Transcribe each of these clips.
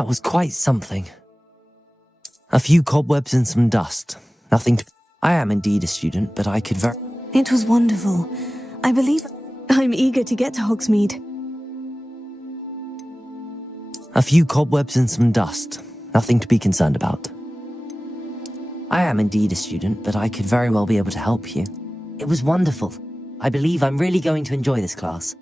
That was quite something. A few cobwebs and some dust. Nothing to... I am indeed a student, but I could It was wonderful. I believe I'm eager to get to Hogsmeade. A few cobwebs and some dust. Nothing to be concerned about. I am indeed a student, but I could very well be able to help you. It was wonderful. I believe I'm really going to enjoy this class.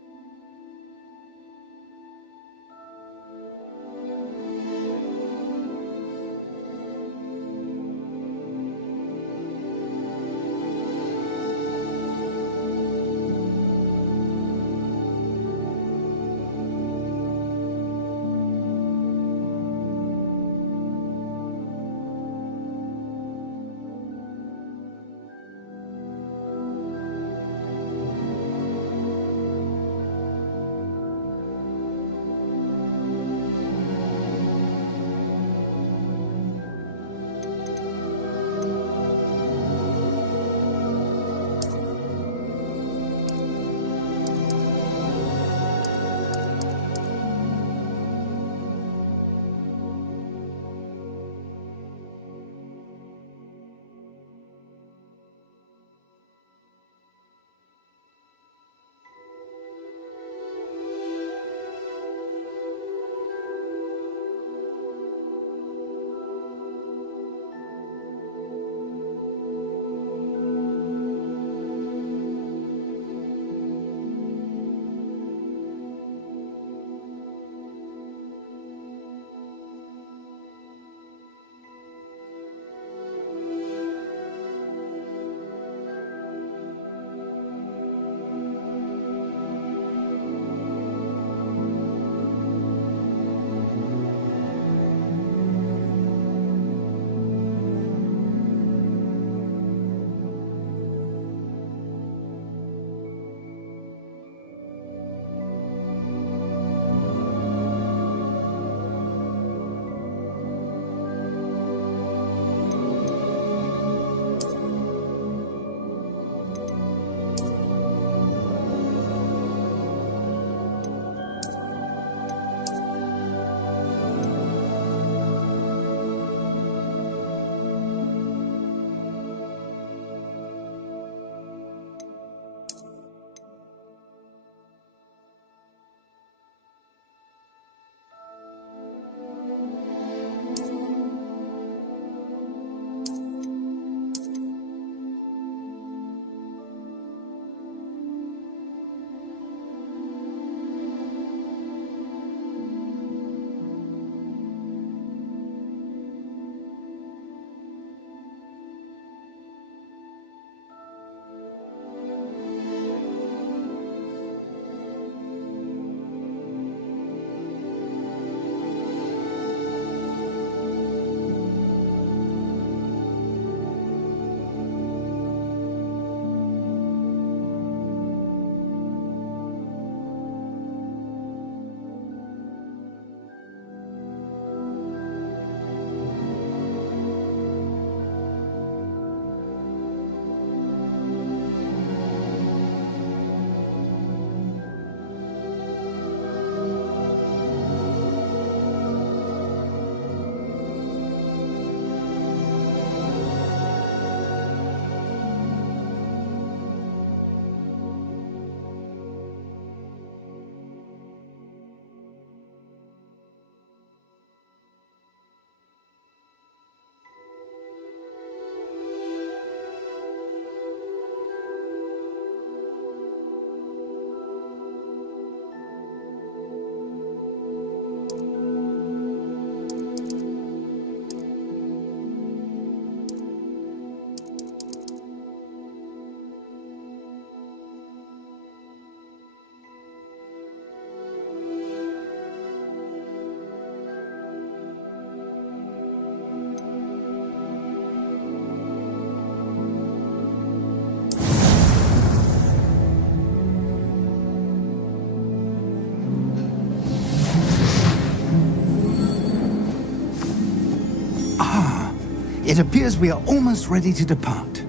It appears we are almost ready to depart.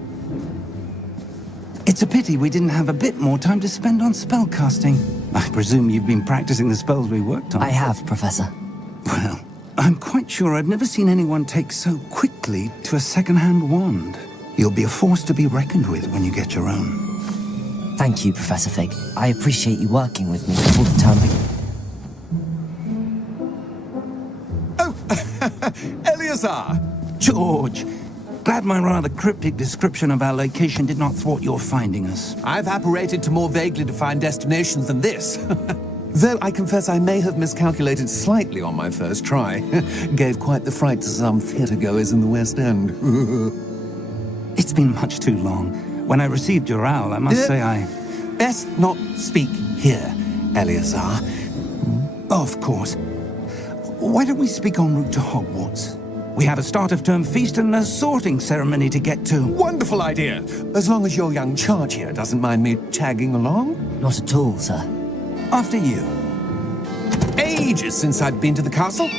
It's a pity we didn't have a bit more time to spend on spellcasting. I presume you've been practicing the spells we worked on. I have, Professor. Well, I'm quite sure I've never seen anyone take so quickly to a second-hand wand. You'll be a force to be reckoned with when you get your own. Thank you, Professor Fig. I appreciate you working with me before the term begins. Eleazar! George, glad my rather cryptic description of our location did not thwart your finding us. I've apparated to more vaguely defined destinations than this. Though I confess I may have miscalculated slightly on my first try. Gave quite the fright to some theatre-goers in the West End. It's been much too long. When I received your owl, I must say I... Best not speak here, Eleazar. Of course. Why don't we speak en route to Hogwarts? We have a start-of-term feast and a sorting ceremony to get to. Wonderful idea! As long as your young charge here doesn't mind me tagging along. Not at all, sir. After you. Ages since I'd been to the castle.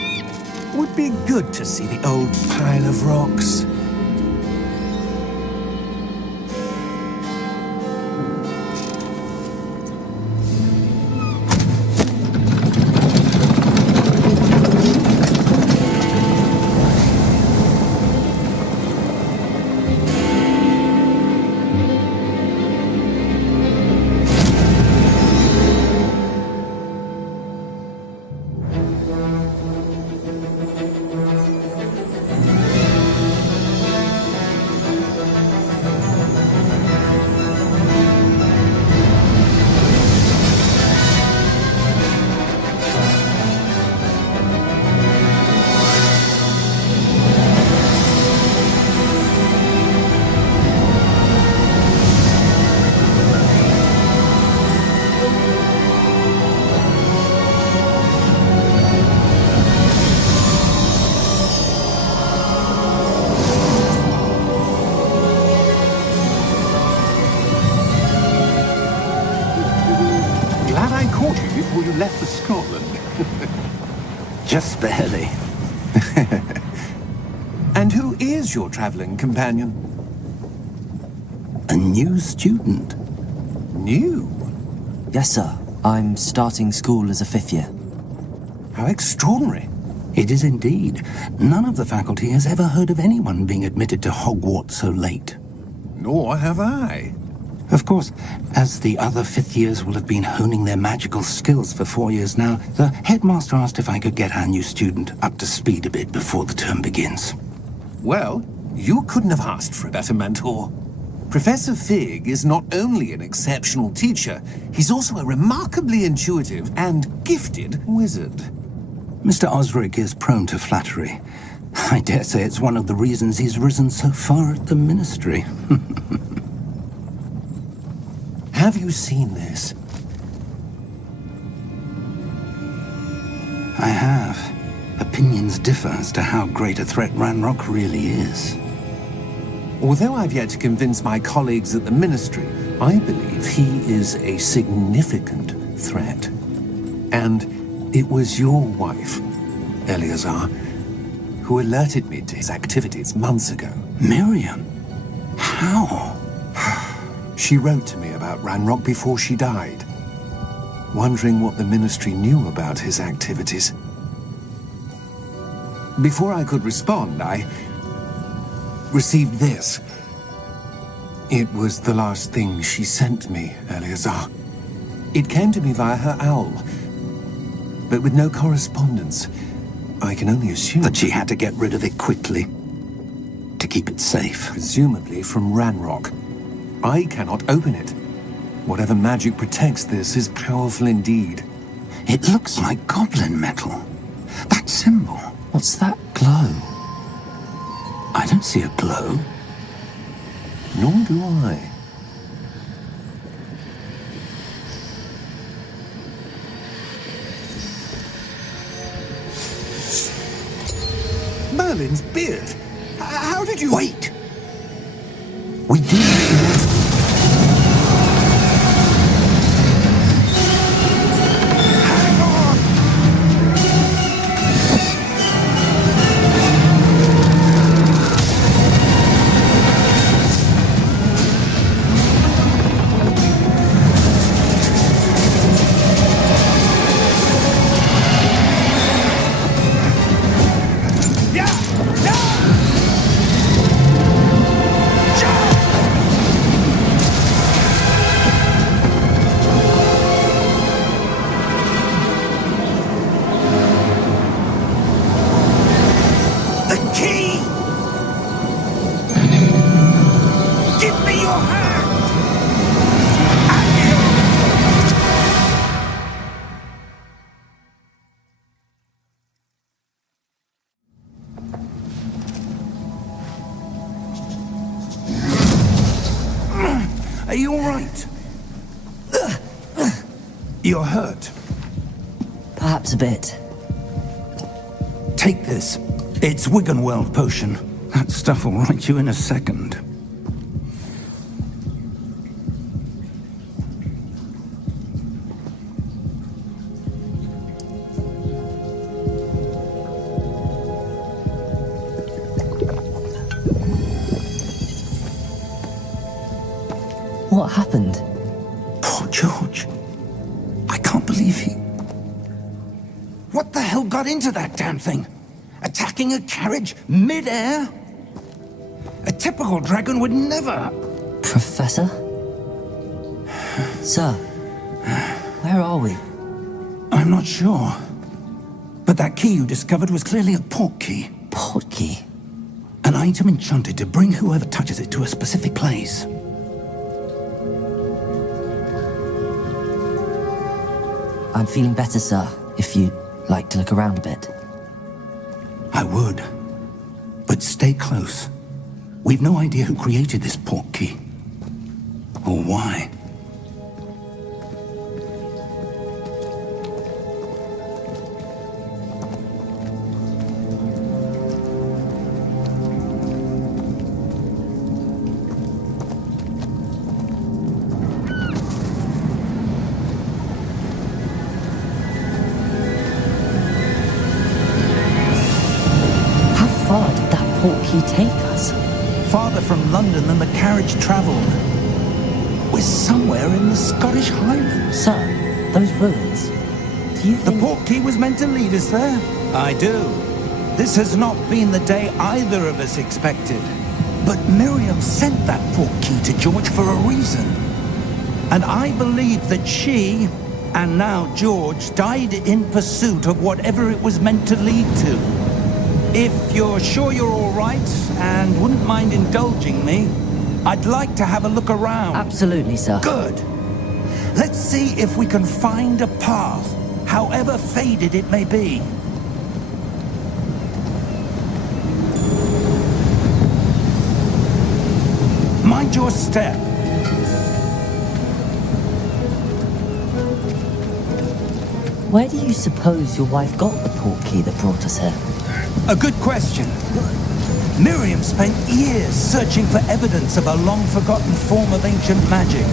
Would be good to see the old pile of rocks. Before you left for Scotland. Just barely. And who is your traveling companion? A new student. New? Yes, sir. I'm starting school as a 5th year. How extraordinary. It is indeed. None of the faculty has ever heard of anyone being admitted to Hogwarts so late. Nor have I. Of course, as the other 5th years will have been honing their magical skills for 4 years now, the headmaster asked if I could get our new student up to speed a bit before the term begins. Well, you couldn't have asked for a better mentor. Professor Fig is not only an exceptional teacher, he's also a remarkably intuitive and gifted wizard. Mr. Osric is prone to flattery. I dare say it's one of the reasons he's risen so far at the ministry. Have you seen this? I have. Opinions differ as to how great a threat Ranrock really is. Although I've yet to convince my colleagues at the Ministry, I believe he is a significant threat. And it was your wife, Eleazar, who alerted me to his activities months ago. Miriam? How? She wrote to me about Ranrock before she died, wondering what the Ministry knew about his activities. Before I could respond, I received this. It was the last thing she sent me, Eleazar. It came to me via her owl, but with no correspondence. I can only assume That she had to get rid of it quickly, to keep it safe. presumably from Ranrock. I cannot open it. Whatever magic protects this is powerful indeed. It looks like goblin metal. That symbol. What's that glow? I don't see a glow. Nor do I. Merlin's beard? How did you... Wait! We do... you all right? You're hurt. Perhaps a bit. Take this. It's Wiggenweld potion. That stuff will right you in a second. What happened? Poor George. I can't believe he... What the hell got into that damn thing? Attacking a carriage mid-air? A typical dragon would never... Professor? Sir, where are we? I'm not sure. But that key you discovered was clearly a port key. Port key? An item enchanted to bring whoever touches it to a specific place. I'm feeling better, sir, if you'd like to look around a bit. I would. But stay close. We've no idea who created this port key. Or why. Port key take us? Farther from London than the carriage travelled. We're somewhere in the Scottish Highlands. Sir, those ruins. Do you think... The port key was meant to lead us there? I do. This has not been the day either of us expected. But Miriam sent that port key to George for a reason. And I believe that she, and now George, died in pursuit of whatever it was meant to lead to. If you're sure you're all right and wouldn't mind indulging me, I'd like to have a look around. Absolutely, sir. Good. Let's see if we can find a path, however faded it may be. Mind your step. Where do you suppose your wife got the port key that brought us here? A good question. Miriam spent years searching for evidence of a long-forgotten form of ancient magic.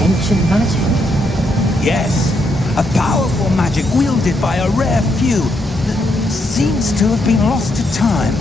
Ancient magic? Yes, a powerful magic wielded by a rare few that seems to have been lost to time.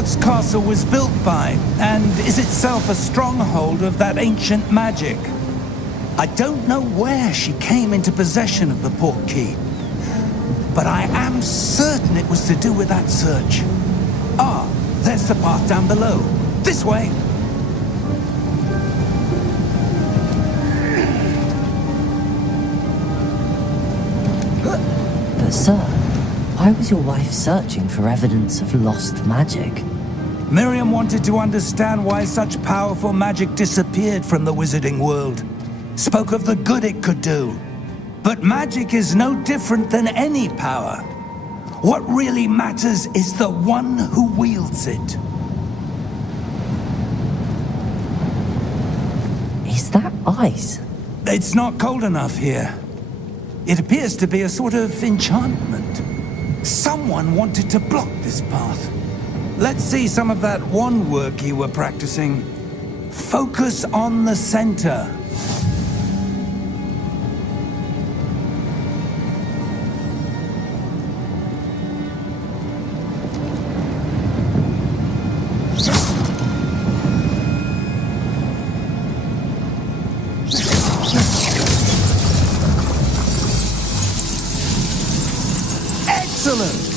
Hogwarts Castle was built by, and is itself a stronghold of that ancient magic. I don't know where she came into possession of the portkey, but I am certain it was to do with that search. Ah, there's the path down below. This way! But sir, why was your wife searching for evidence of lost magic? Miriam wanted to understand why such powerful magic disappeared from the wizarding world. Spoke of the good it could do. But magic is no different than any power. What really matters is the one who wields it. Is that ice? It's not cold enough here. It appears to be a sort of enchantment. Someone wanted to block this path. Let's see some of that wand work you were practicing. Focus on the center. Excellent!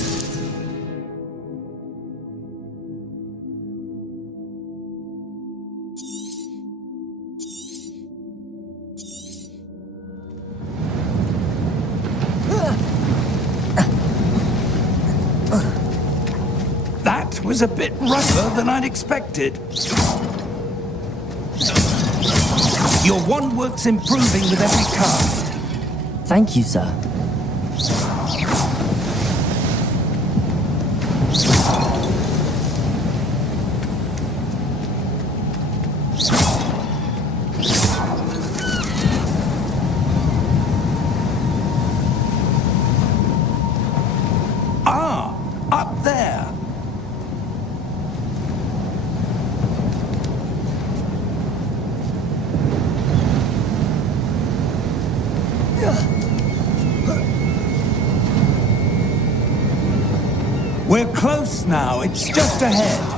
That was a bit rougher than I'd expected. Your wand work's improving with every cast. Thank you, sir. Ah, up there. We're close now. It's just ahead.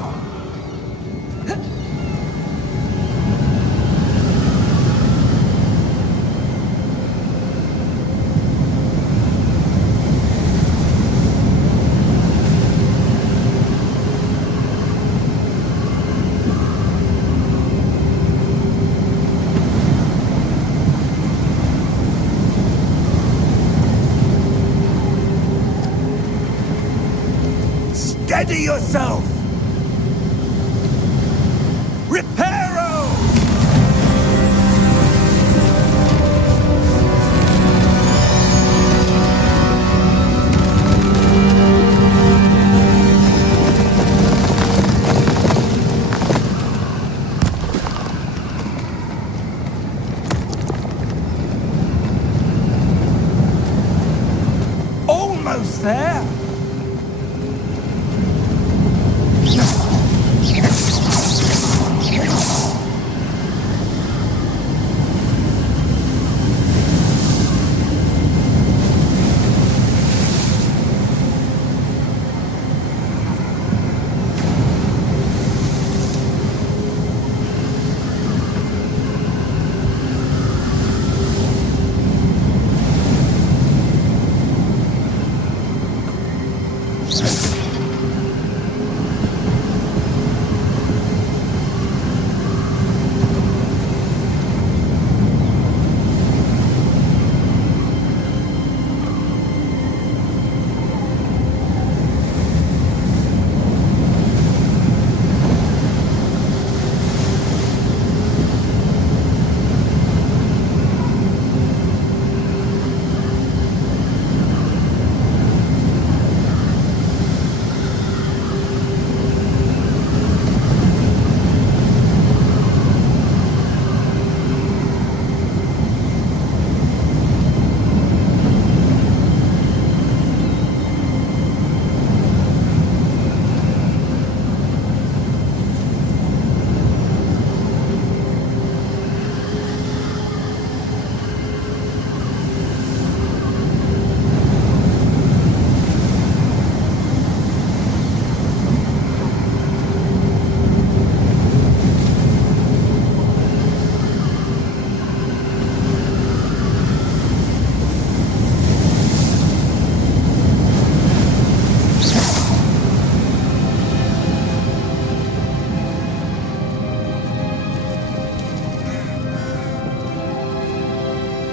Steady yourself! Reparo! Almost there!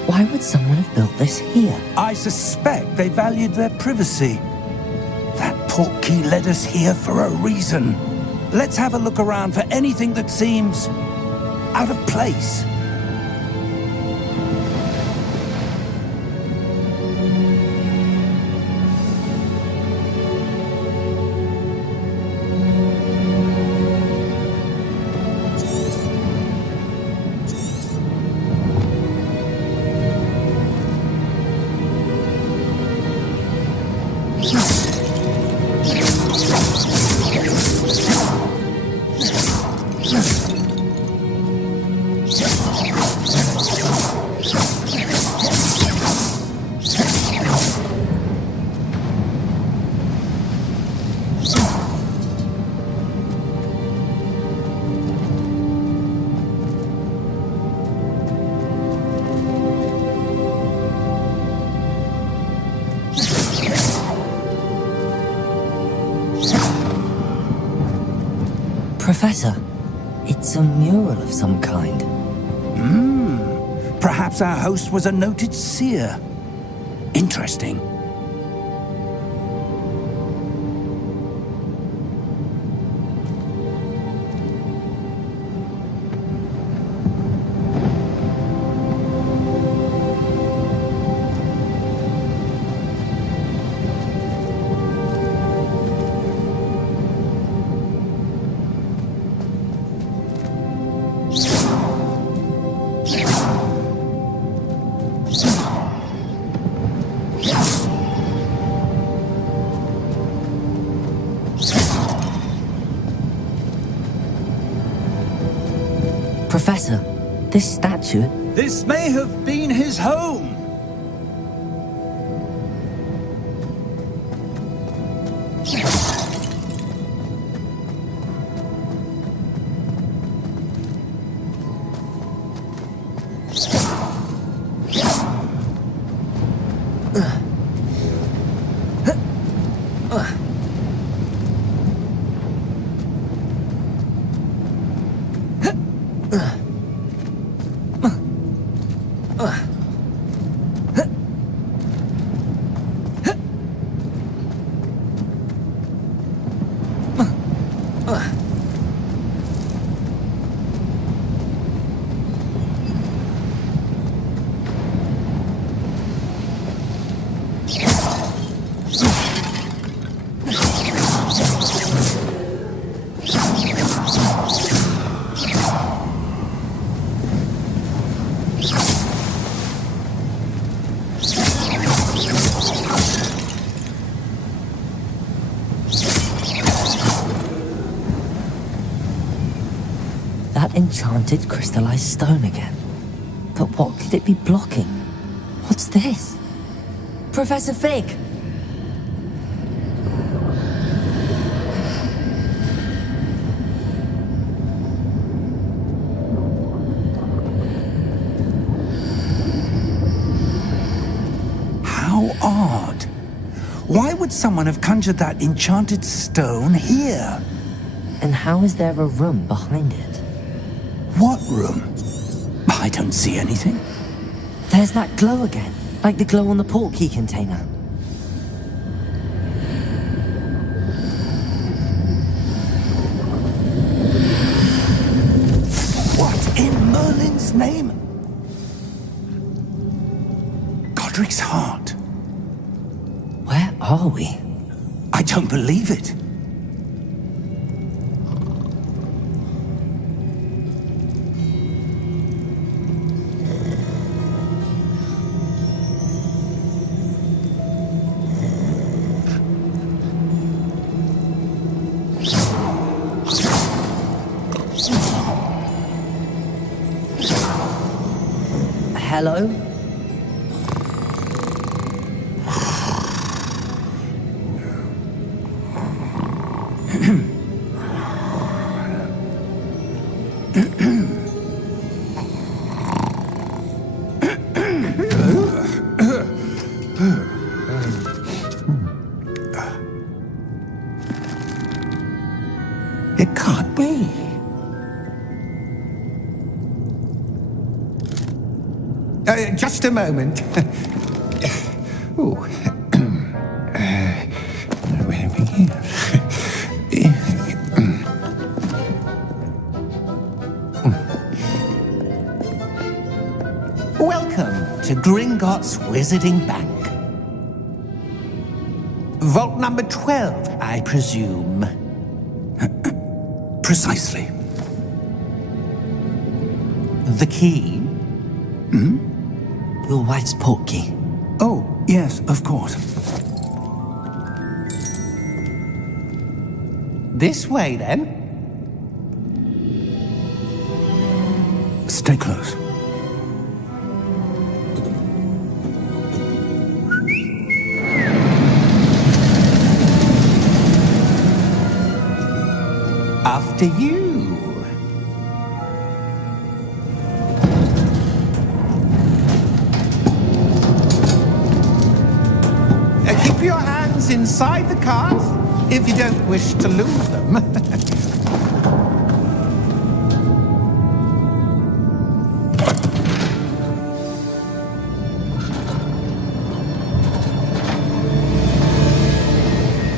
Why would someone have built this here? I suspect they valued their privacy. That portkey led us here for a reason. Let's have a look around for anything that seems out of place. Professor, it's a mural of some kind. Perhaps our host was a noted seer. Interesting. Professor, this statue... This may have been his home. That enchanted crystallized stone again. But what could it be blocking? What's this? Professor Fig! How odd. Why would someone have conjured that enchanted stone here? And how is there a room behind it? What room? I don't see anything. There's that glow again, like the glow on the portkey container. What in Merlin's name? Godric's heart. Where are we? I don't believe it. Hello? It can't be. Just a moment. Ooh. Where do we begin? Welcome to Gringotts Wizarding Bank. Vault number 12, I presume. Precisely. The key? Your wife's portkey. Oh, yes, of course. This way, then. Stay close. After you. Keep your hands inside the cart if you don't wish to lose them.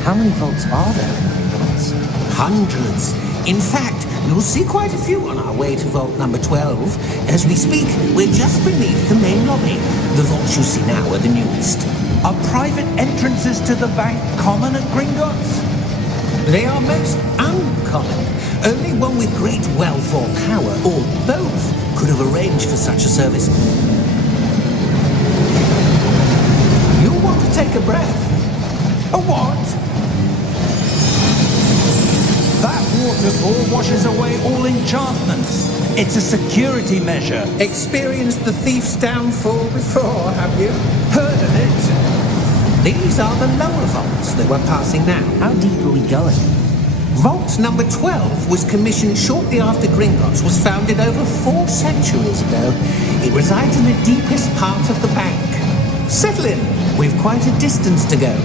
How many vaults are there in Gringotts? Hundreds. In fact, you'll see quite a few on our way to vault number 12. As we speak, we're just beneath the main lobby. The vaults you see now are the newest. Are private entrances to the bank common at Gringotts? They are most uncommon. Only one with great wealth or power, or both, could have arranged for such a service. You'll want to take a breath. A what? That waterfall washes away all enchantments. It's a security measure. Experienced the thief's downfall before, have you? Heard of it? These are the lower vaults that we're passing now. How deep are we going? Vault number 12 was commissioned shortly after Gringotts was founded over 4 centuries ago. It resides in the deepest part of the bank. Settle in. We've quite a distance to go.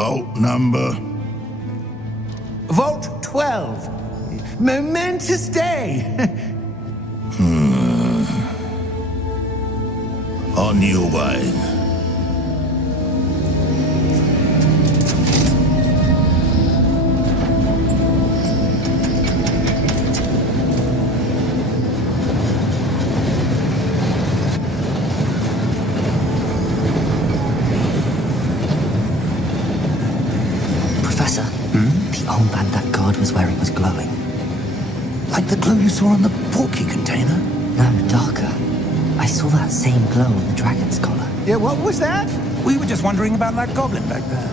Vault number? Vault 12. Momentous day. On your way. Professor, the armband that guard was wearing was glowing. Like the glow you saw on the portkey container? No, darker. I saw that same glow on the dragon's collar. Yeah, what was that? We were just wondering about that goblin back there.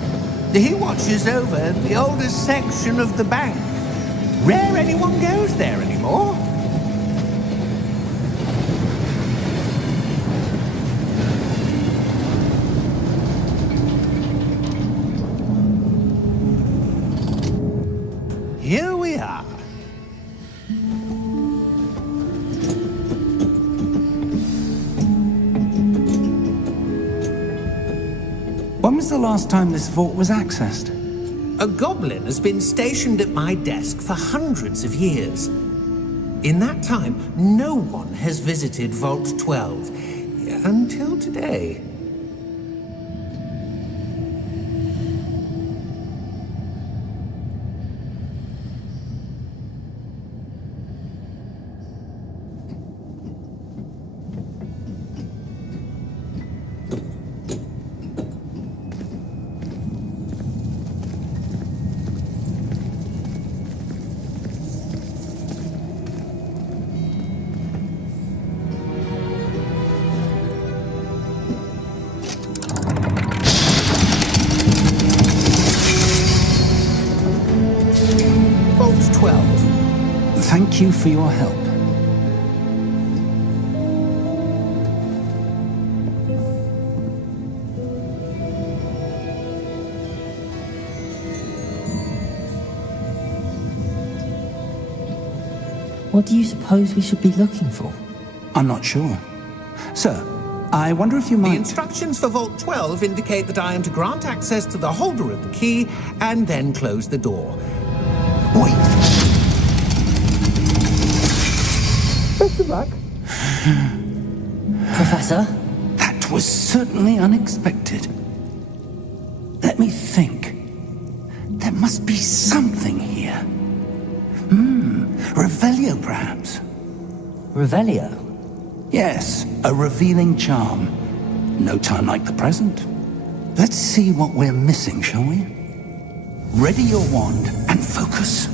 He watches over the oldest section of the bank. Rare anyone goes there anymore. Here we are. When was the last time this vault was accessed? A goblin has been stationed at my desk for hundreds of years. In that time, no one has visited Vault 12 until today. Vault 12. Thank you for your help. What do you suppose we should be looking for? I'm not sure. Sir, I wonder if you might... The instructions for Vault 12 indicate that I am to grant access to the holder of the key and then close the door. Wait! Best of luck. Professor? That was certainly unexpected. Let me think. There must be something here. Revelio, perhaps. Revelio? Yes, a revealing charm. No time like the present. Let's see what we're missing, shall we? Ready your wand and focus.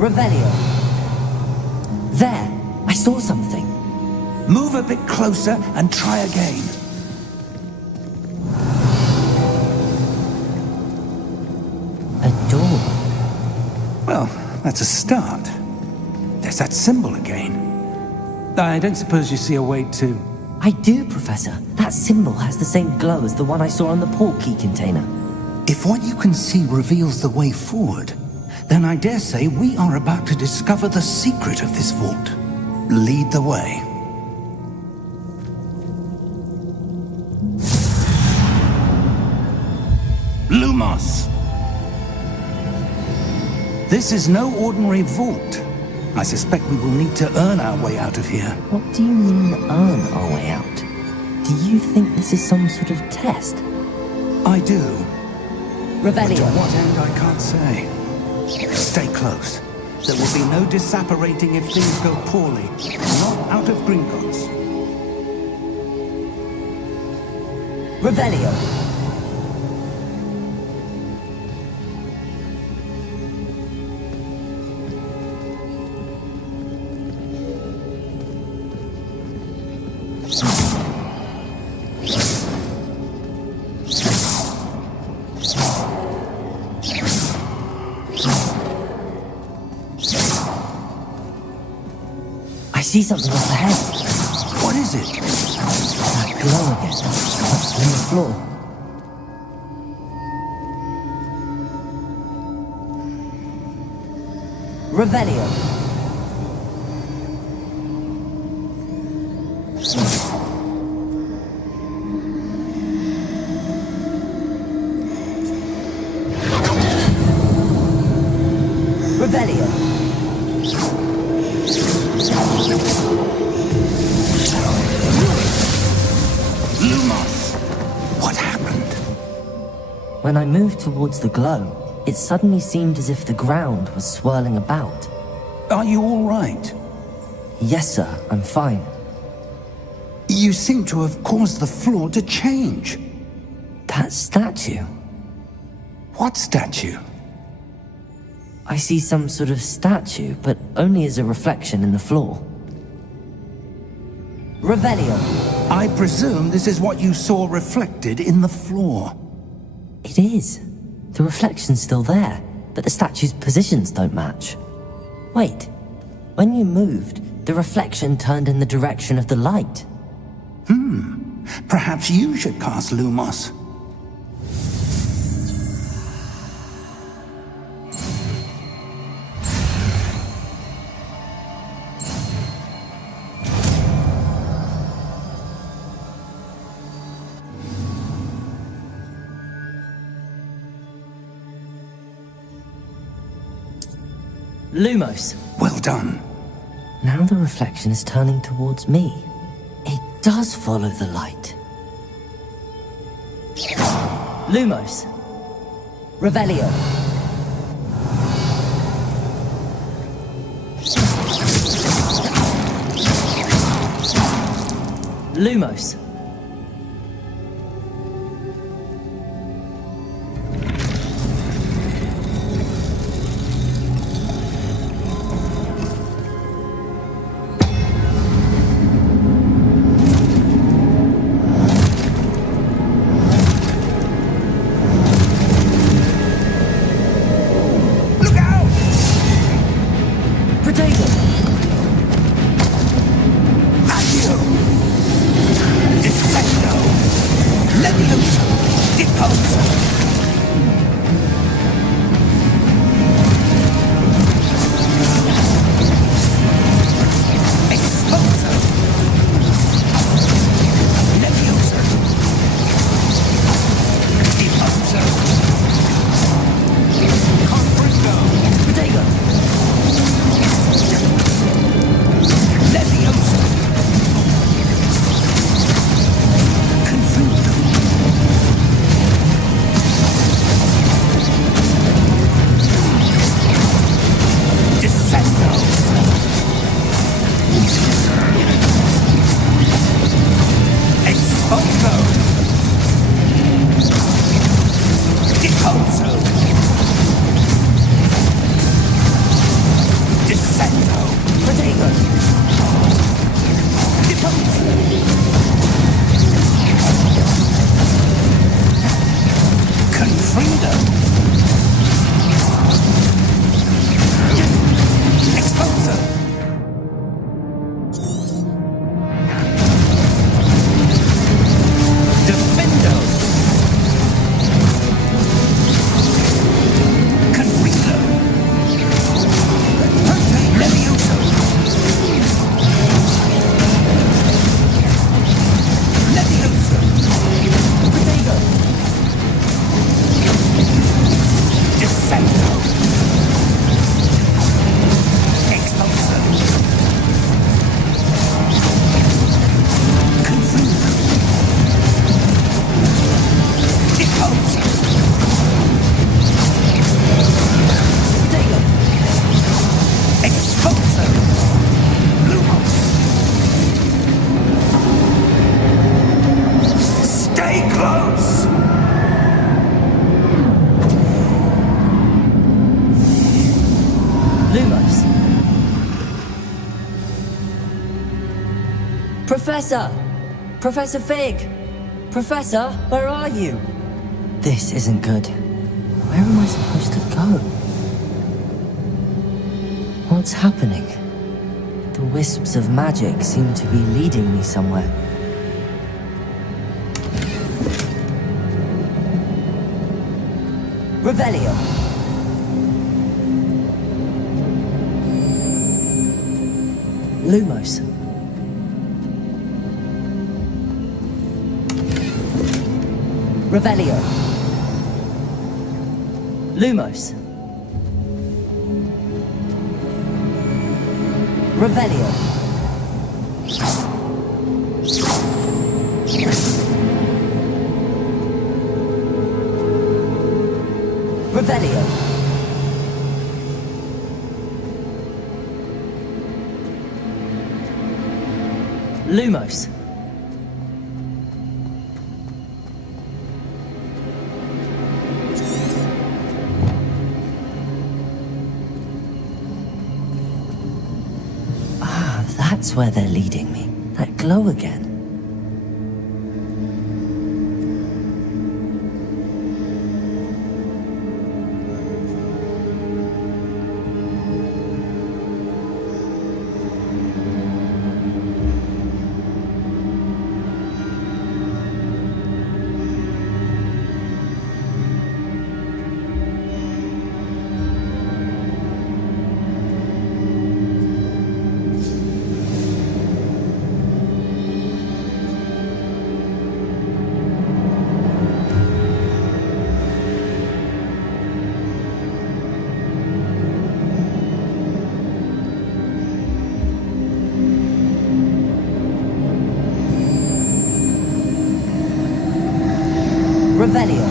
Revelio. There! I saw something. Move a bit closer and try again. A door. Well, that's a start. There's that symbol again. I don't suppose you see a way to... I do, Professor. That symbol has the same glow as the one I saw on the port key container. If what you can see reveals the way forward, then I dare say we are about to discover the secret of this vault. Lead the way. Lumos! This is no ordinary vault. I suspect we will need to earn our way out of here. What do you mean, earn our way out? Do you think this is some sort of test? I do. But to Revelio. what end, I can't say. Stay close. There will be no disapparating if things go poorly. Not out of Gringotts. Revelio. I see something up ahead. What is it? That glow again. What's on the floor? Revelio. Revelio. Lumos! What happened? When I moved towards the glow, It suddenly seemed as if the ground was swirling about. Are you all right? Yes, sir, I'm fine. You seem to have caused the floor to change. That statue. What statue? I see some sort of statue, but only as a reflection in the floor. Revelio. I presume this is what you saw reflected in the floor. It is. The reflection's still there, but the statue's positions don't match. Wait. When you moved, the reflection turned in the direction of the light. Perhaps you should cast Lumos. Lumos. Well done. Now the reflection is turning towards me. It does follow the light. Lumos. Revelio. Lumos. Professor! Professor Fig! Professor, where are you? This isn't good. Where am I supposed to go? What's happening? The wisps of magic seem to be leading me somewhere. Revelio! Lumos. Revelio. Lumos. Revelio. Revelio. Revelio. Lumos. Ah, that's where they're leading me. That glow again. Revelio.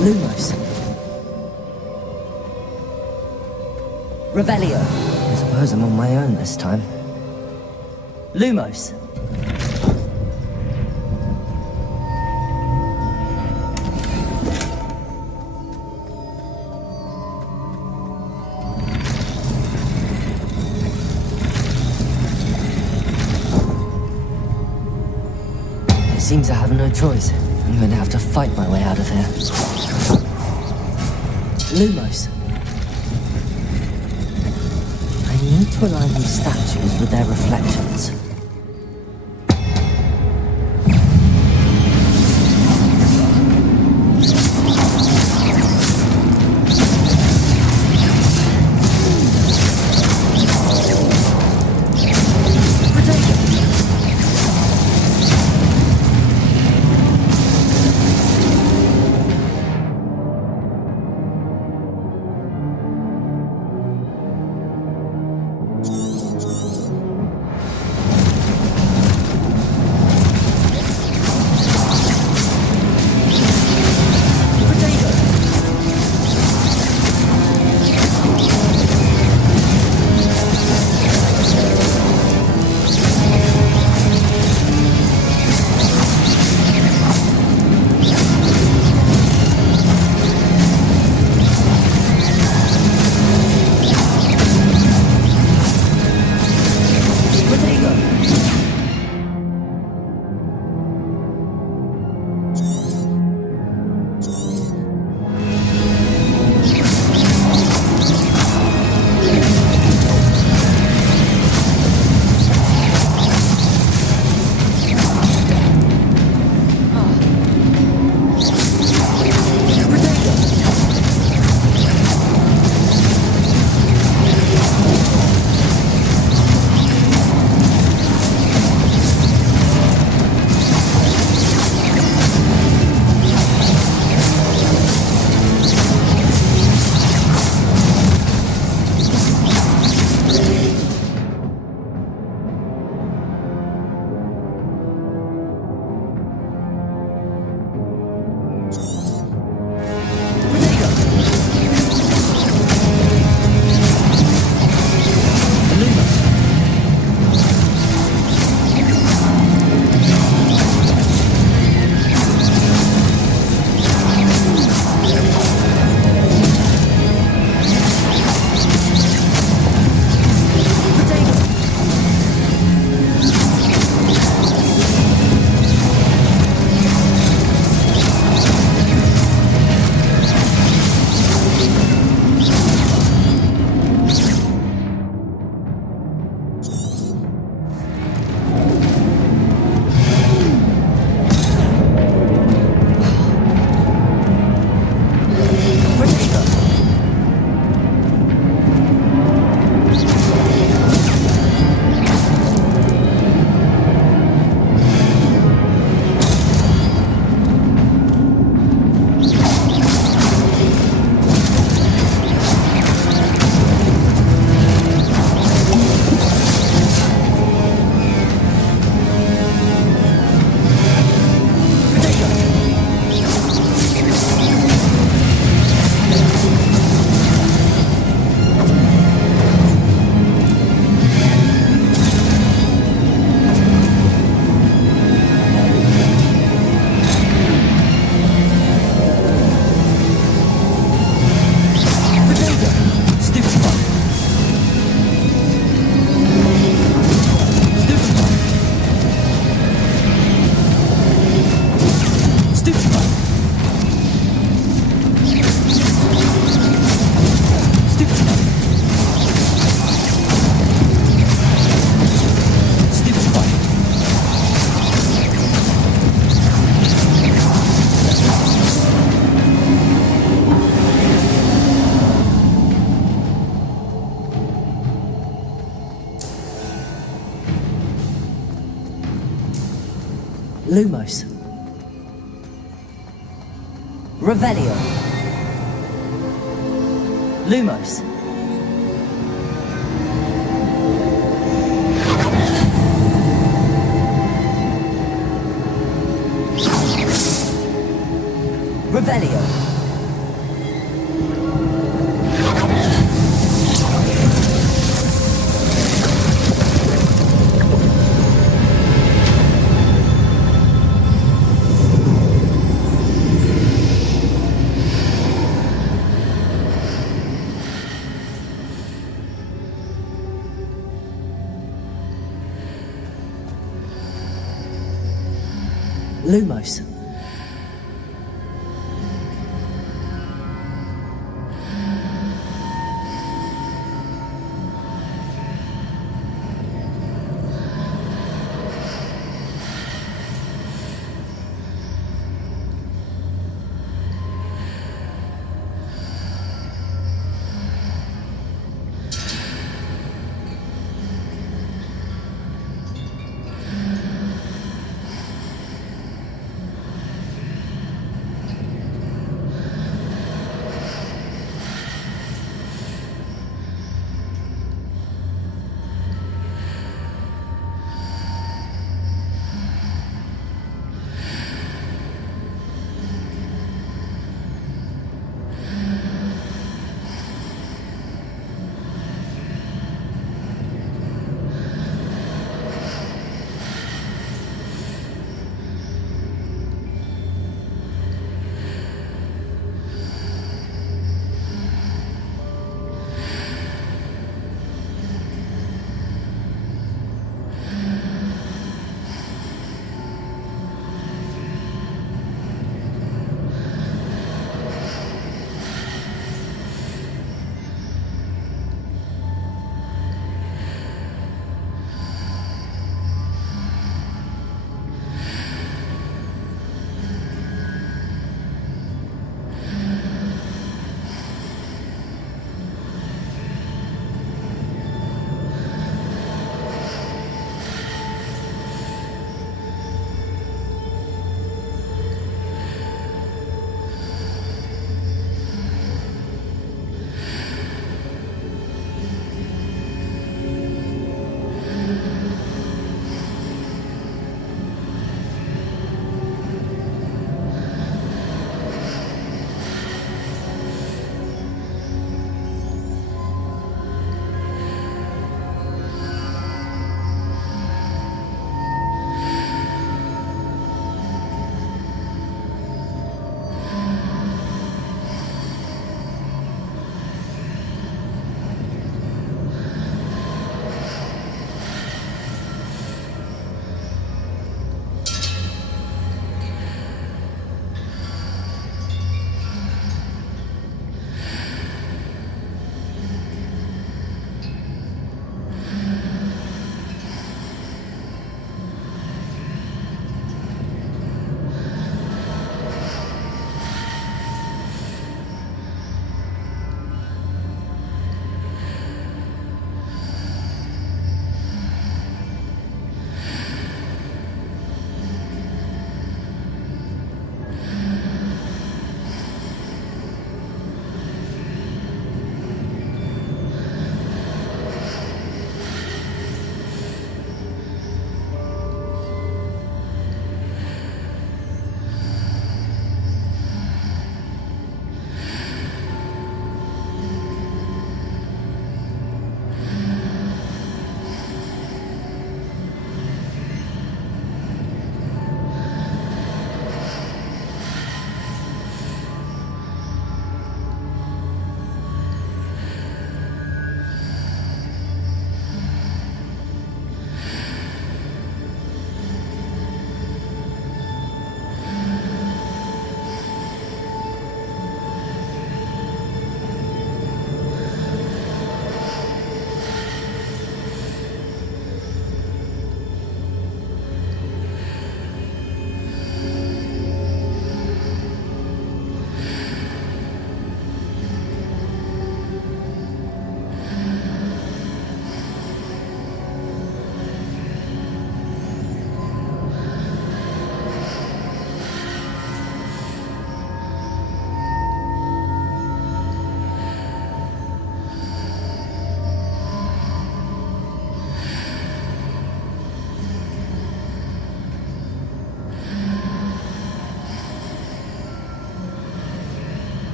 Lumos. Revelio. I suppose I'm on my own this time. Lumos. Seems I have no choice. I'm going to have to fight my way out of here. Lumos. I need to align these statues with their reflections. Lumos. Revelio. Lumos. Revelio. Lumos.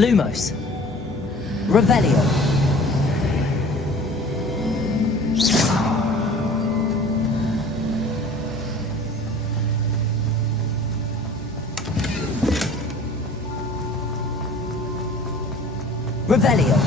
Lumos. Revelio. Revelio.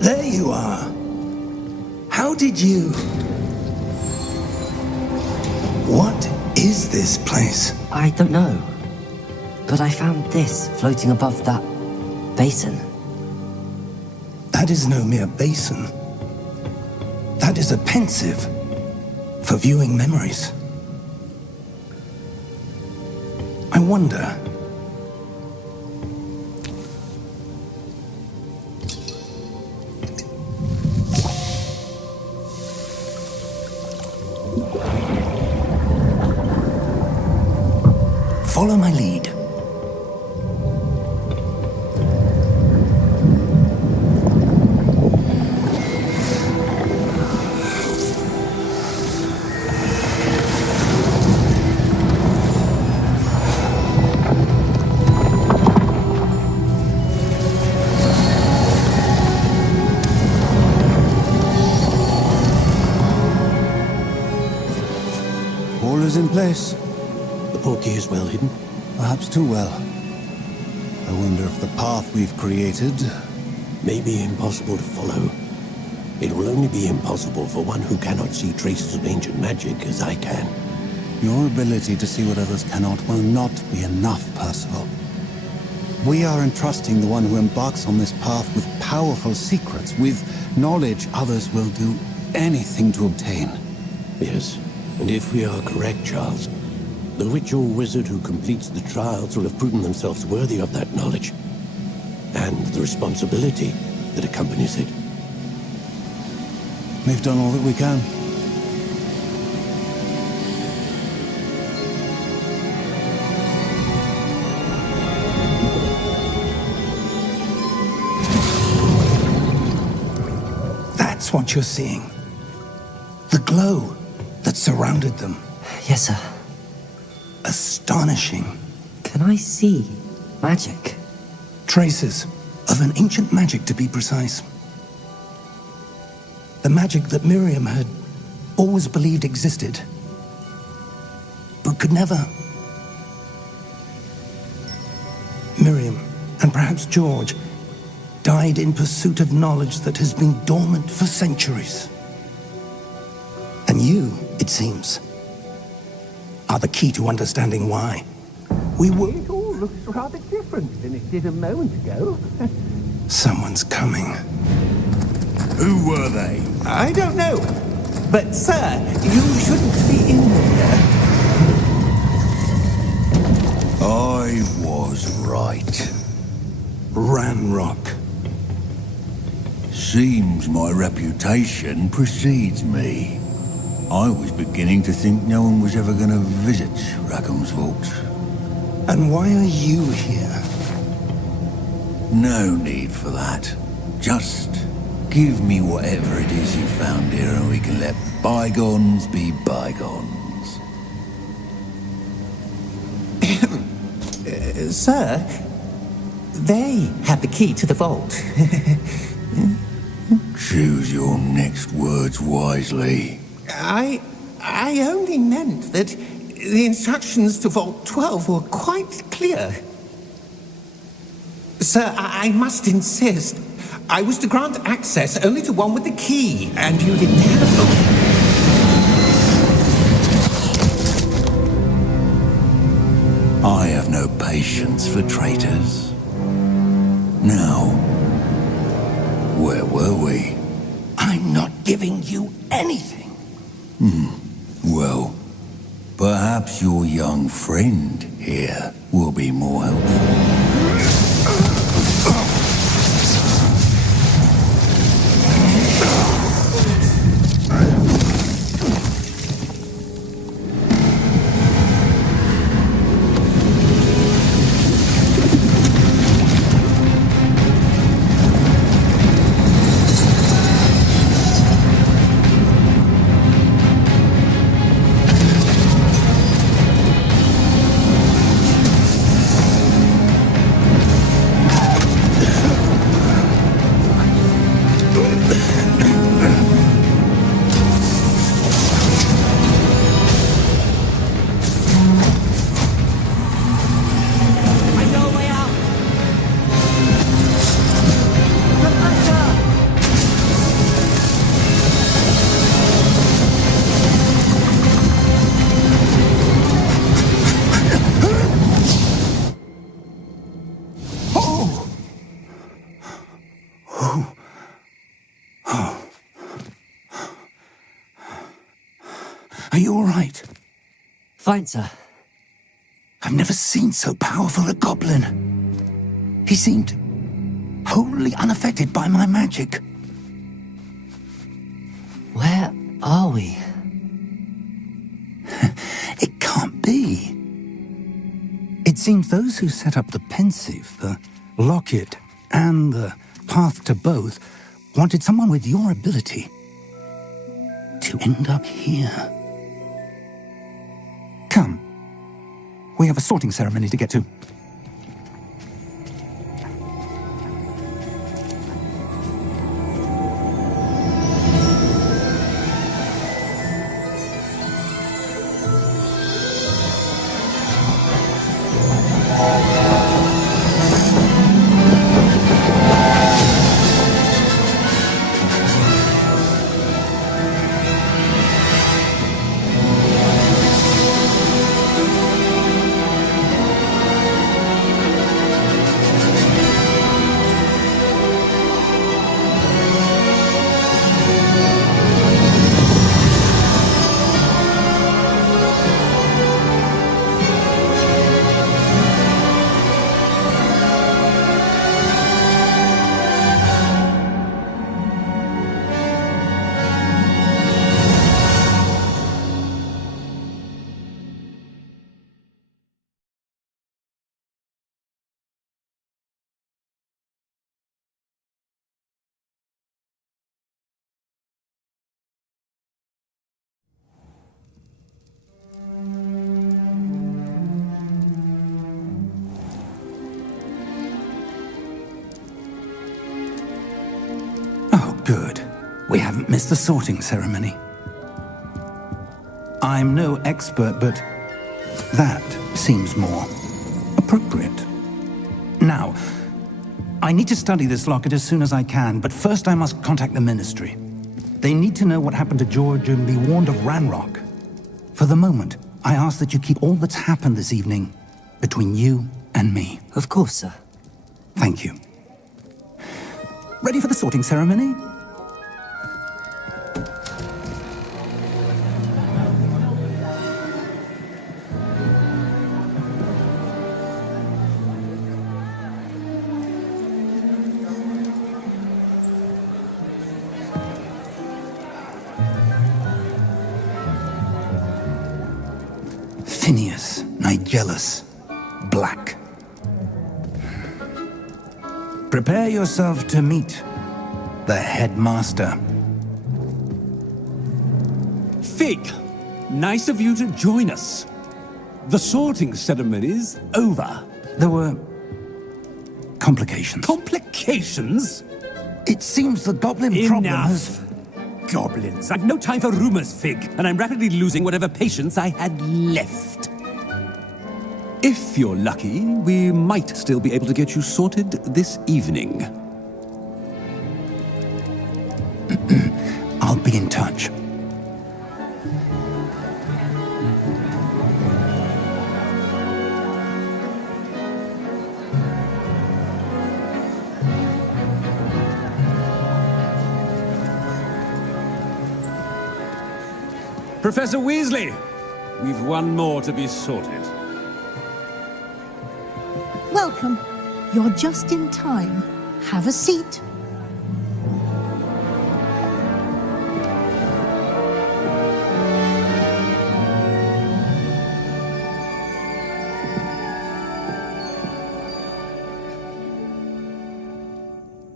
There you are. How did you... What is this place? I don't know. But I found this floating above that basin. That is no mere basin. That is a pensive for viewing memories. I wonder... Follow my lead. All is in place. The portkey is well hidden. Perhaps too well. I wonder if the path we've created... May be impossible to follow. It will only be impossible for one who cannot see traces of ancient magic as I can. Your ability to see what others cannot will not be enough, Percival. We are entrusting the one who embarks on this path with powerful secrets, with knowledge others will do anything to obtain. Yes, and if we are correct, Charles, the witch or wizard who completes the trials will have proven themselves worthy of that knowledge, and the responsibility that accompanies it. We've done all that we can. That's what you're seeing. The glow that surrounded them. Yes, sir. Astonishing. Can I see magic? Traces of an ancient magic, to be precise. The magic that Miriam had always believed existed, but could never. Miriam, and perhaps George, died in pursuit of knowledge that has been dormant for centuries. And you, it seems, are the key to understanding why. We were... It all looks rather different than it did a moment ago. Someone's coming. Who were they? I don't know. But, sir, you shouldn't be in here. I was right. Ranrock. Seems my reputation precedes me. I was beginning to think no one was ever going to visit Rackham's vault. And why are you here? No need for that. Just give me whatever it is you found here and we can let bygones be bygones. Sir, they have the key to the vault. Choose your next words wisely. I only meant that the instructions to Vault 12 were quite clear. Sir, I must insist. I was to grant access only to one with the key, and you didn't have them. I have no patience for traitors. Now, where were we? I'm not giving you anything. Well, perhaps your young friend here will be more helpful. I know a way out! Professor! Are you all right? Fine, sir. I've never seen so powerful a goblin. He seemed wholly unaffected by my magic. Where are we? It can't be. It seems those who set up the pensive, the locket, and the path to both wanted someone with your ability to end up here. Come. We have a sorting ceremony to get to. Good. We haven't missed the sorting ceremony. I'm no expert, but that seems more appropriate. Now, I need to study this locket as soon as I can, but first I must contact the Ministry. They need to know what happened to George and be warned of Ranrock. For the moment, I ask that you keep all that's happened this evening between you and me. Of course, sir. Thank you. Ready for the sorting ceremony? Phineas, Nigellus, Black. Prepare yourself to meet the headmaster. Fig, nice of you to join us. The sorting ceremony's over. There were complications. Complications? It seems the goblin problem has... Enough! Goblins. I've no time for rumors, Fig, and I'm rapidly losing whatever patience I had left. If you're lucky, we might still be able to get you sorted this evening. I'll be in touch. Professor Weasley, we've one more to be sorted. Welcome. You're just in time. Have a seat.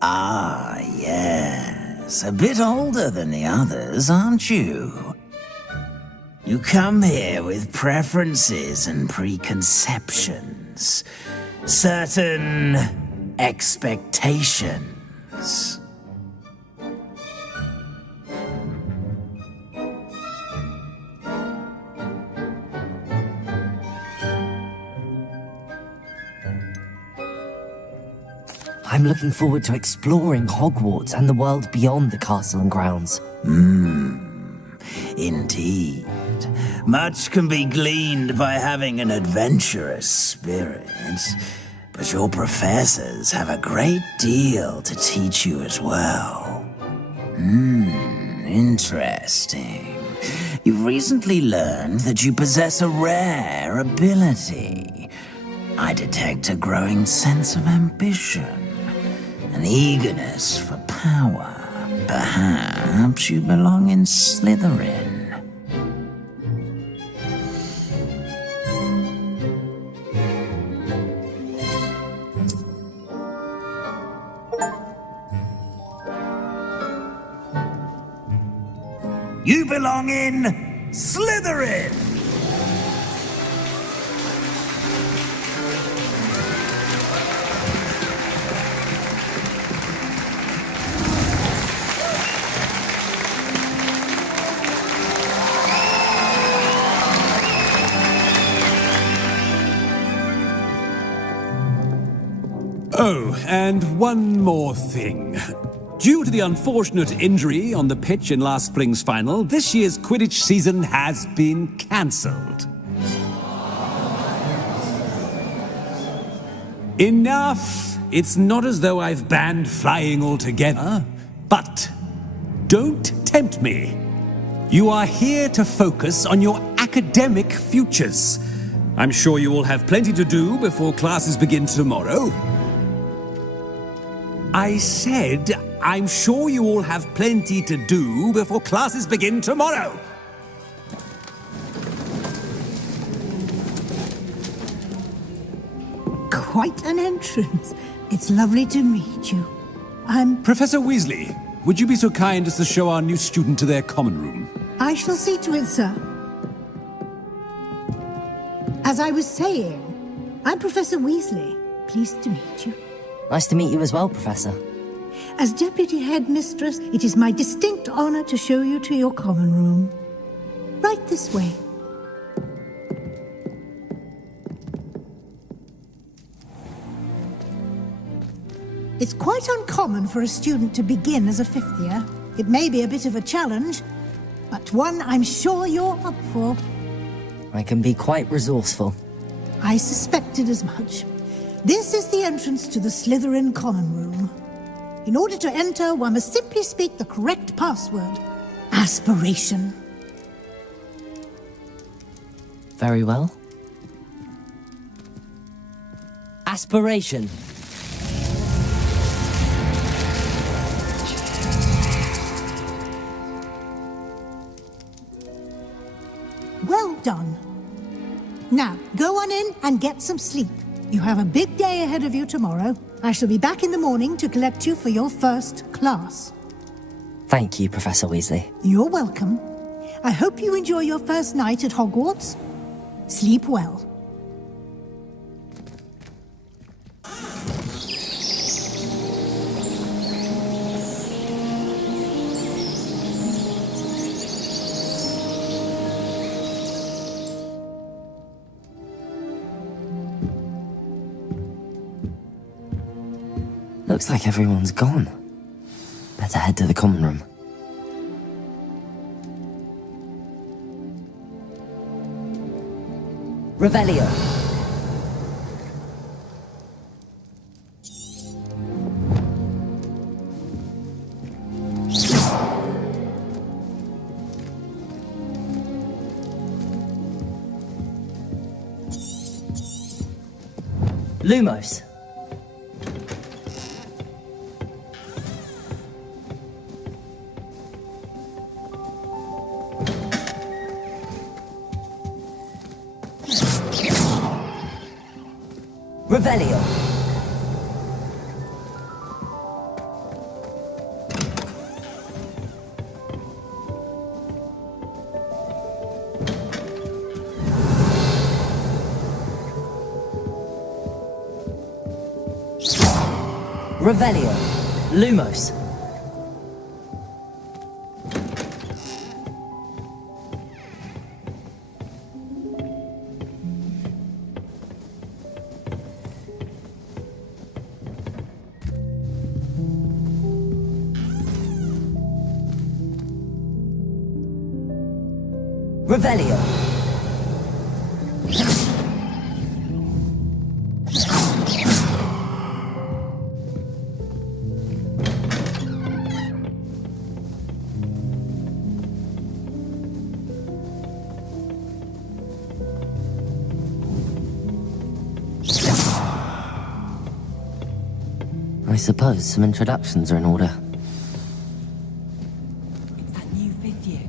Ah, yes. A bit older than the others, aren't you? You come here with preferences and preconceptions. Certain expectations. I'm looking forward to exploring Hogwarts and the world beyond the castle and grounds. Indeed. Much can be gleaned by having an adventurous spirit, but your professors have a great deal to teach you as well. Interesting. You've recently learned that you possess a rare ability. I detect a growing sense of ambition, an eagerness for power. Perhaps you belong in Slytherin. You belong in Slytherin! Oh, and one more thing. Due to the unfortunate injury on the pitch in last spring's final, this year's Quidditch season has been cancelled. Enough! It's not as though I've banned flying altogether, but don't tempt me. You are here to focus on your academic futures. I'm sure you will have plenty to do before classes begin tomorrow. I said, I'm sure you all have plenty to do before classes begin tomorrow. Quite an entrance. It's lovely to meet you. I'm... Professor Weasley, would you be so kind as to show our new student to their common room? I shall see to it, sir. As I was saying, I'm Professor Weasley. Pleased to meet you. Nice to meet you as well, Professor. As Deputy Headmistress, it is my distinct honor to show you to your common room. Right this way. It's quite uncommon for a student to begin as a fifth year. It may be a bit of a challenge, but one I'm sure you're up for. I can be quite resourceful. I suspected as much. This is the entrance to the Slytherin common room. In order to enter, one must simply speak the correct password. Aspiration. Very well. Aspiration. Well done. Now, go on in and get some sleep. You have a big day ahead of you tomorrow. I shall be back in the morning to collect you for your first class. Thank you, Professor Weasley. You're welcome. I hope you enjoy your first night at Hogwarts. Sleep well. Looks like everyone's gone. Better head to the common room. Revelio. Lumos. Revelio. Revelio. Lumos. Revelio. I suppose some introductions are in order. It's that new 5th year.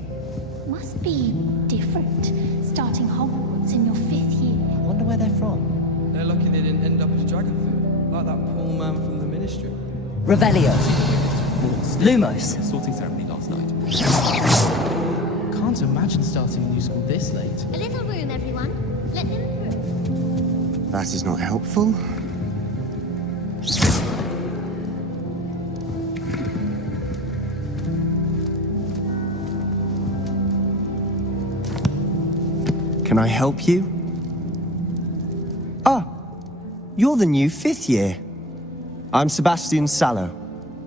Must be different, starting Hogwarts in your 5th year. I wonder where they're from. They're lucky they didn't end up as dragon food, like that poor man from the Ministry. Revelio. Lumos. Sorting ceremony last night. Can't imagine starting a new school this late. A little room, everyone. Let them through. That is not helpful. Can I help you? Ah, you're the new 5th year. I'm Sebastian Sallow.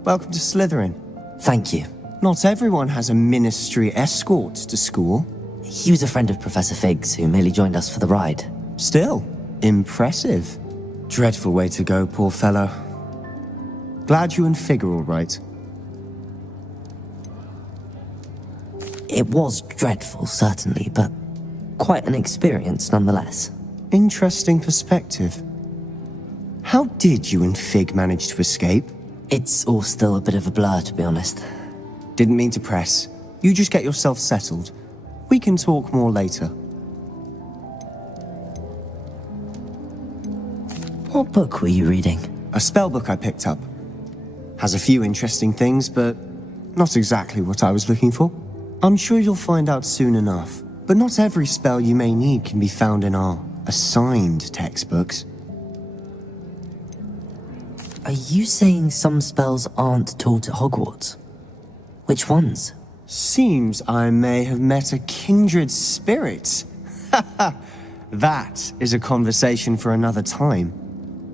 Welcome to Slytherin. Thank you. Not everyone has a ministry escort to school. He was a friend of Professor Fig's who merely joined us for the ride. Still, impressive. Dreadful way to go, poor fellow. Glad you and Fig are all right. It was dreadful, certainly, but quite an experience nonetheless. Interesting perspective. How did you and Fig manage to escape? It's all still a bit of a blur, to be honest. Didn't mean to press. You just get yourself settled. We can talk more later. What book were you reading? A spell book I picked up. Has a few interesting things, but not exactly what I was looking for. I'm sure you'll find out soon enough. But not every spell you may need can be found in our assigned textbooks. Are you saying some spells aren't taught at Hogwarts? Which ones? Seems I may have met a kindred spirit. That is a conversation for another time.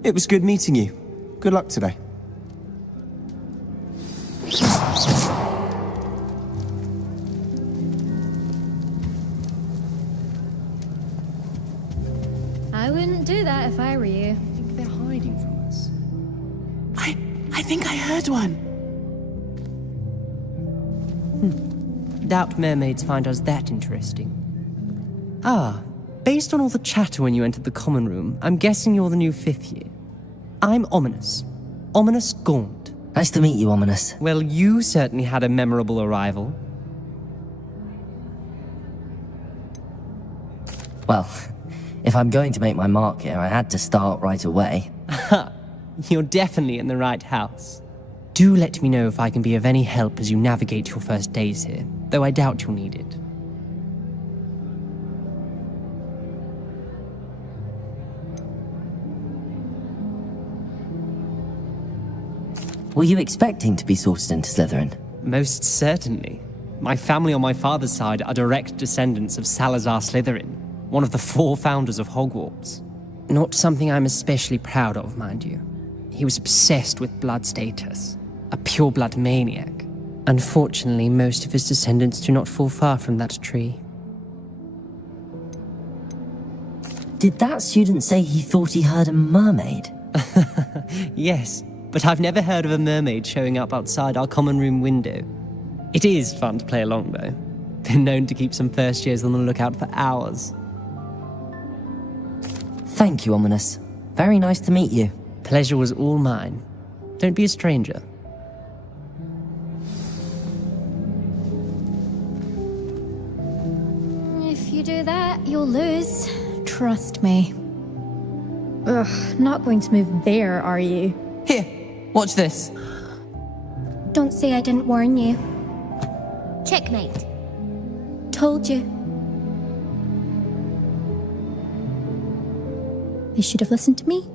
It was good meeting you. Good luck today. I wouldn't do that if I were you. I think they're hiding from us. I think I heard one. Doubt mermaids find us that interesting. Ah, based on all the chatter when you entered the common room, I'm guessing you're the new 5th year. I'm Ominous. Ominous Gaunt. Nice to meet you, Ominous. Well, you certainly had a memorable arrival. Well, if I'm going to make my mark here, I had to start right away. You're definitely in the right house. Do let me know if I can be of any help as you navigate your first days here, though I doubt you'll need it. Were you expecting to be sorted into Slytherin? Most certainly. My family on my father's side are direct descendants of Salazar Slytherin, one of the 4 founders of Hogwarts. Not something I'm especially proud of, mind you. He was obsessed with blood status, a pure-blood maniac. Unfortunately, most of his descendants do not fall far from that tree. Did that student say he thought he heard a mermaid? Yes, but I've never heard of a mermaid showing up outside our common room window. It is fun to play along, though. Been known to keep some first years on the lookout for hours. Thank you, Ominous. Very nice to meet you. Pleasure was all mine. Don't be a stranger. If you do that, you'll lose. Trust me. Ugh, not going to move there, are you? Here, watch this. Don't say I didn't warn you. Checkmate. Told you. They should have listened to me.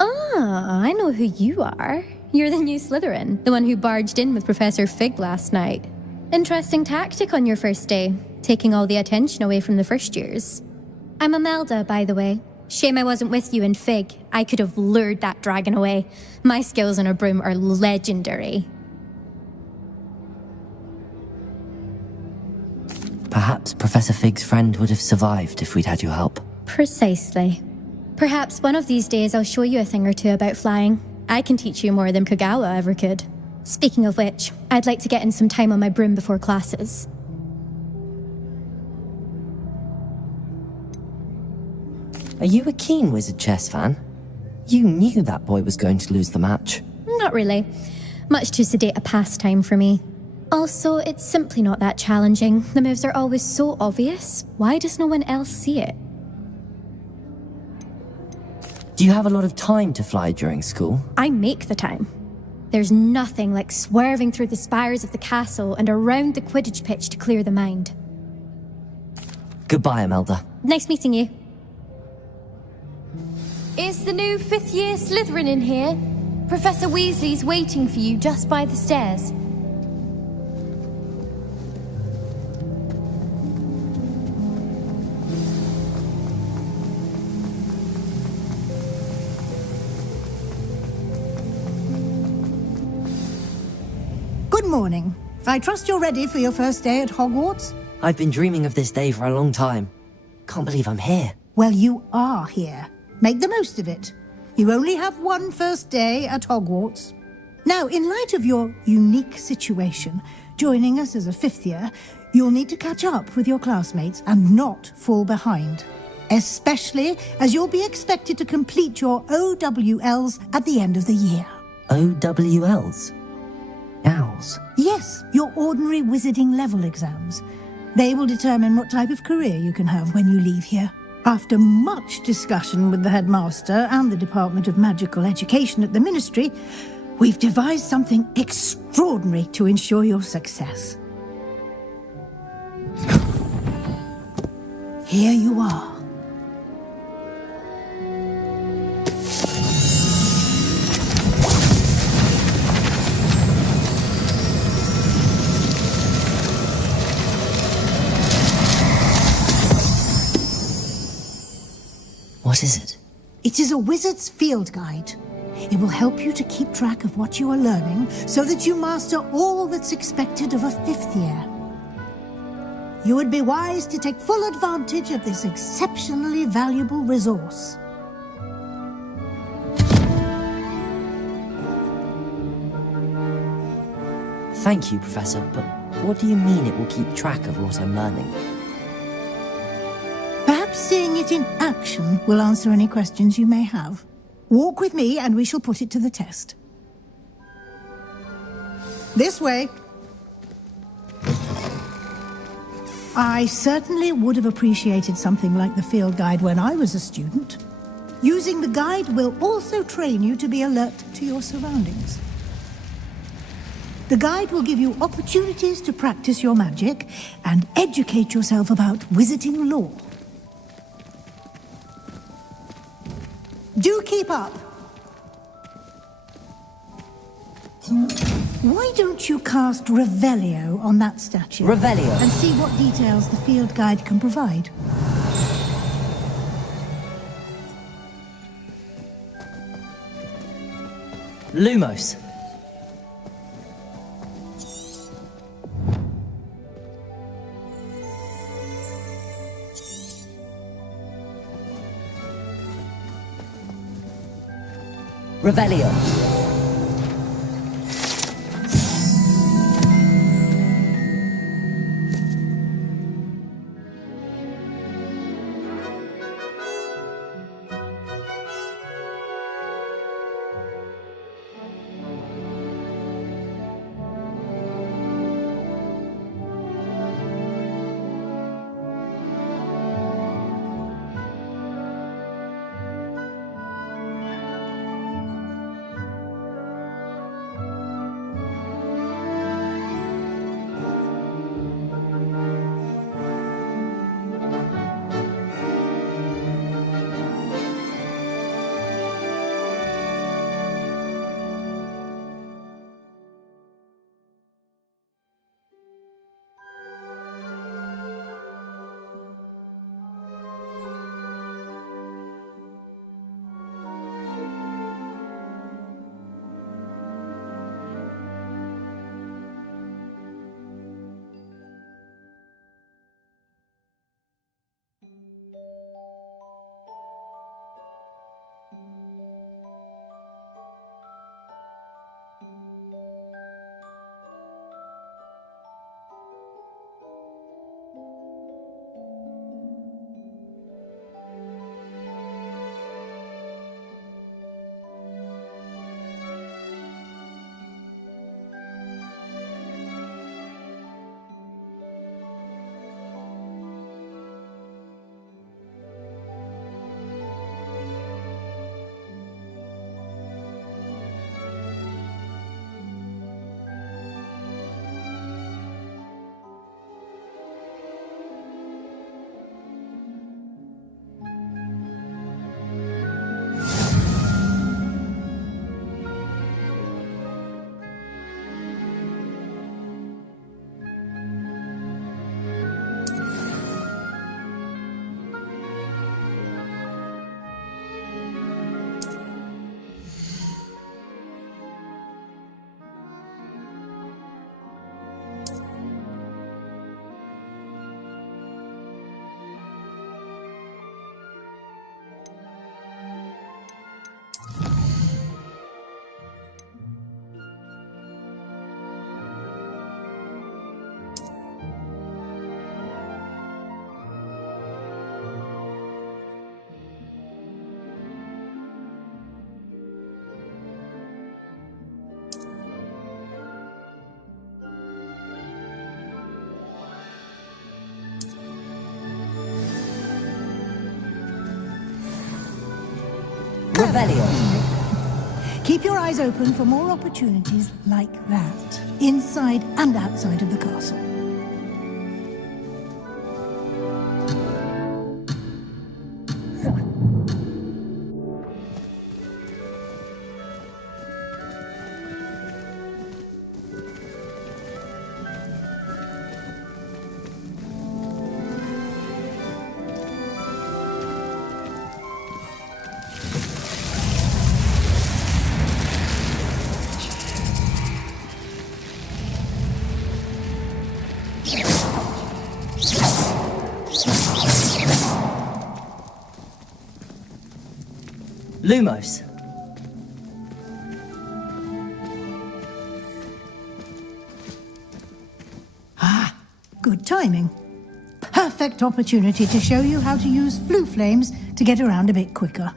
Ah, I know who you are. You're the new Slytherin, the one who barged in with Professor Fig last night. Interesting tactic on your first day, taking all the attention away from the first years. I'm Imelda, by the way. Shame I wasn't with you in Fig. I could have lured that dragon away. My skills on a broom are legendary. Perhaps Professor Fig's friend would have survived if we'd had your help. Precisely. Perhaps one of these days I'll show you a thing or two about flying. I can teach you more than Kagawa ever could. Speaking of which, I'd like to get in some time on my broom before classes. Are you a keen Wizard chess fan? You knew that boy was going to lose the match. Not really. Much too sedate a pastime for me. Also, it's simply not that challenging. The moves are always so obvious. Why does no one else see it? Do you have a lot of time to fly during school? I make the time. There's nothing like swerving through the spires of the castle and around the Quidditch pitch to clear the mind. Goodbye, Imelda. Nice meeting you. Is the new fifth-year Slytherin in here? Professor Weasley's waiting for you just by the stairs. Good morning. I trust you're ready for your first day at Hogwarts? I've been dreaming of this day for a long time. Can't believe I'm here. Well, you are here. Make the most of it. You only have one first day at Hogwarts. Now, in light of your unique situation, joining us as a fifth year, you'll need to catch up with your classmates and not fall behind. Especially as you'll be expected to complete your OWLs at the end of the year. OWLs? Owls? Yes, your ordinary wizarding level exams. They will determine what type of career you can have when you leave here. After much discussion with the headmaster and the Department of Magical Education at the Ministry, we've devised something extraordinary to ensure your success. Here you are. What is it? It is a wizard's field guide. It will help you to keep track of what you are learning so that you master all that's expected of a fifth year. You would be wise to take full advantage of this exceptionally valuable resource. Thank you, Professor, but what do you mean it will keep track of what I'm learning? Perhaps seeing it in action will answer any questions you may have. Walk with me and we shall put it to the test. This way. I certainly would have appreciated something like the field guide when I was a student. Using the guide will also train you to be alert to your surroundings. The guide will give you opportunities to practice your magic and educate yourself about wizarding lore. Do keep up. Why don't you cast Revelio on that statue? Revelio? And see what details the field guide can provide. Lumos. Revelio. Revelio. Keep your eyes open for more opportunities like that, inside and outside of the castle. Lumos. Ah, good timing. Perfect opportunity to show you how to use flue flames to get around a bit quicker.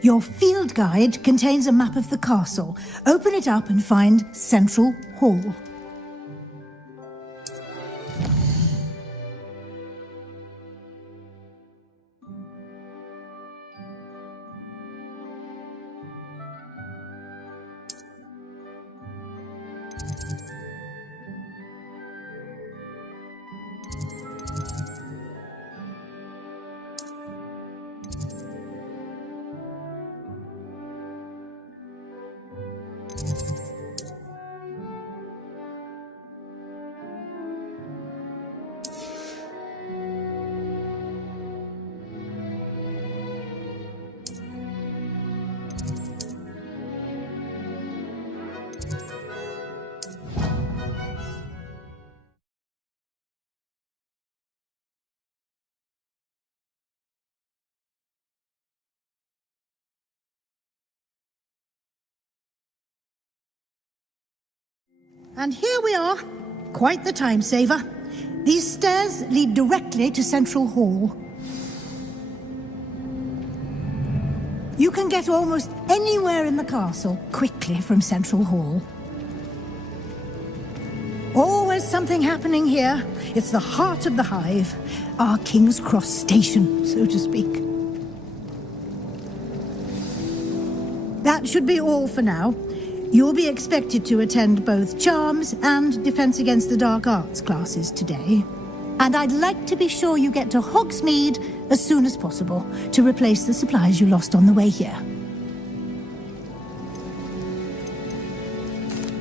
Your field guide contains a map of the castle. Open it up and find Central Hall. And here we are. Quite the time saver. These stairs lead directly to Central Hall. You can get almost anywhere in the castle quickly from Central Hall. Always something happening here. It's the heart of the hive. Our King's Cross station, so to speak. That should be all for now. You'll be expected to attend both Charms and Defense Against the Dark Arts classes today. And I'd like to be sure you get to Hogsmeade as soon as possible to replace the supplies you lost on the way here.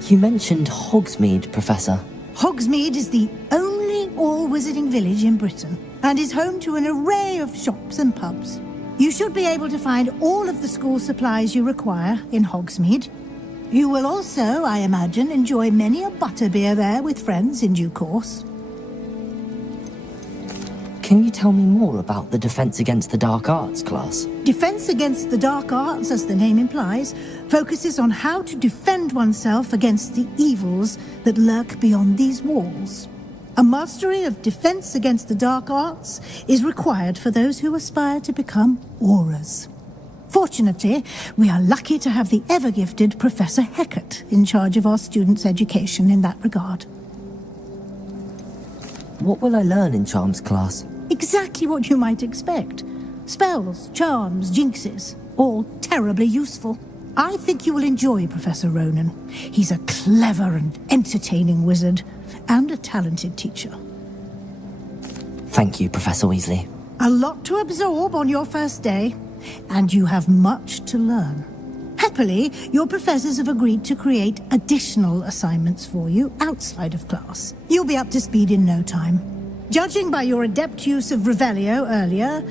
You mentioned Hogsmeade, Professor. Hogsmeade is the only all-wizarding village in Britain and is home to an array of shops and pubs. You should be able to find all of the school supplies you require in Hogsmeade. You will also, I imagine, enjoy many a butterbeer there with friends in due course. Can you tell me more about the Defense Against the Dark Arts class? Defense Against the Dark Arts, as the name implies, focuses on how to defend oneself against the evils that lurk beyond these walls. A mastery of Defense Against the Dark Arts is required for those who aspire to become Aurors. Fortunately, we are lucky to have the ever-gifted Professor Hecat in charge of our students' education in that regard. What will I learn in Charms class? Exactly what you might expect. Spells, charms, jinxes, all terribly useful. I think you will enjoy Professor Ronan. He's a clever and entertaining wizard, and a talented teacher. Thank you, Professor Weasley. A lot to absorb on your first day, and you have much to learn. Happily, your professors have agreed to create additional assignments for you outside of class. You'll be up to speed in no time. Judging by your adept use of Revelio earlier,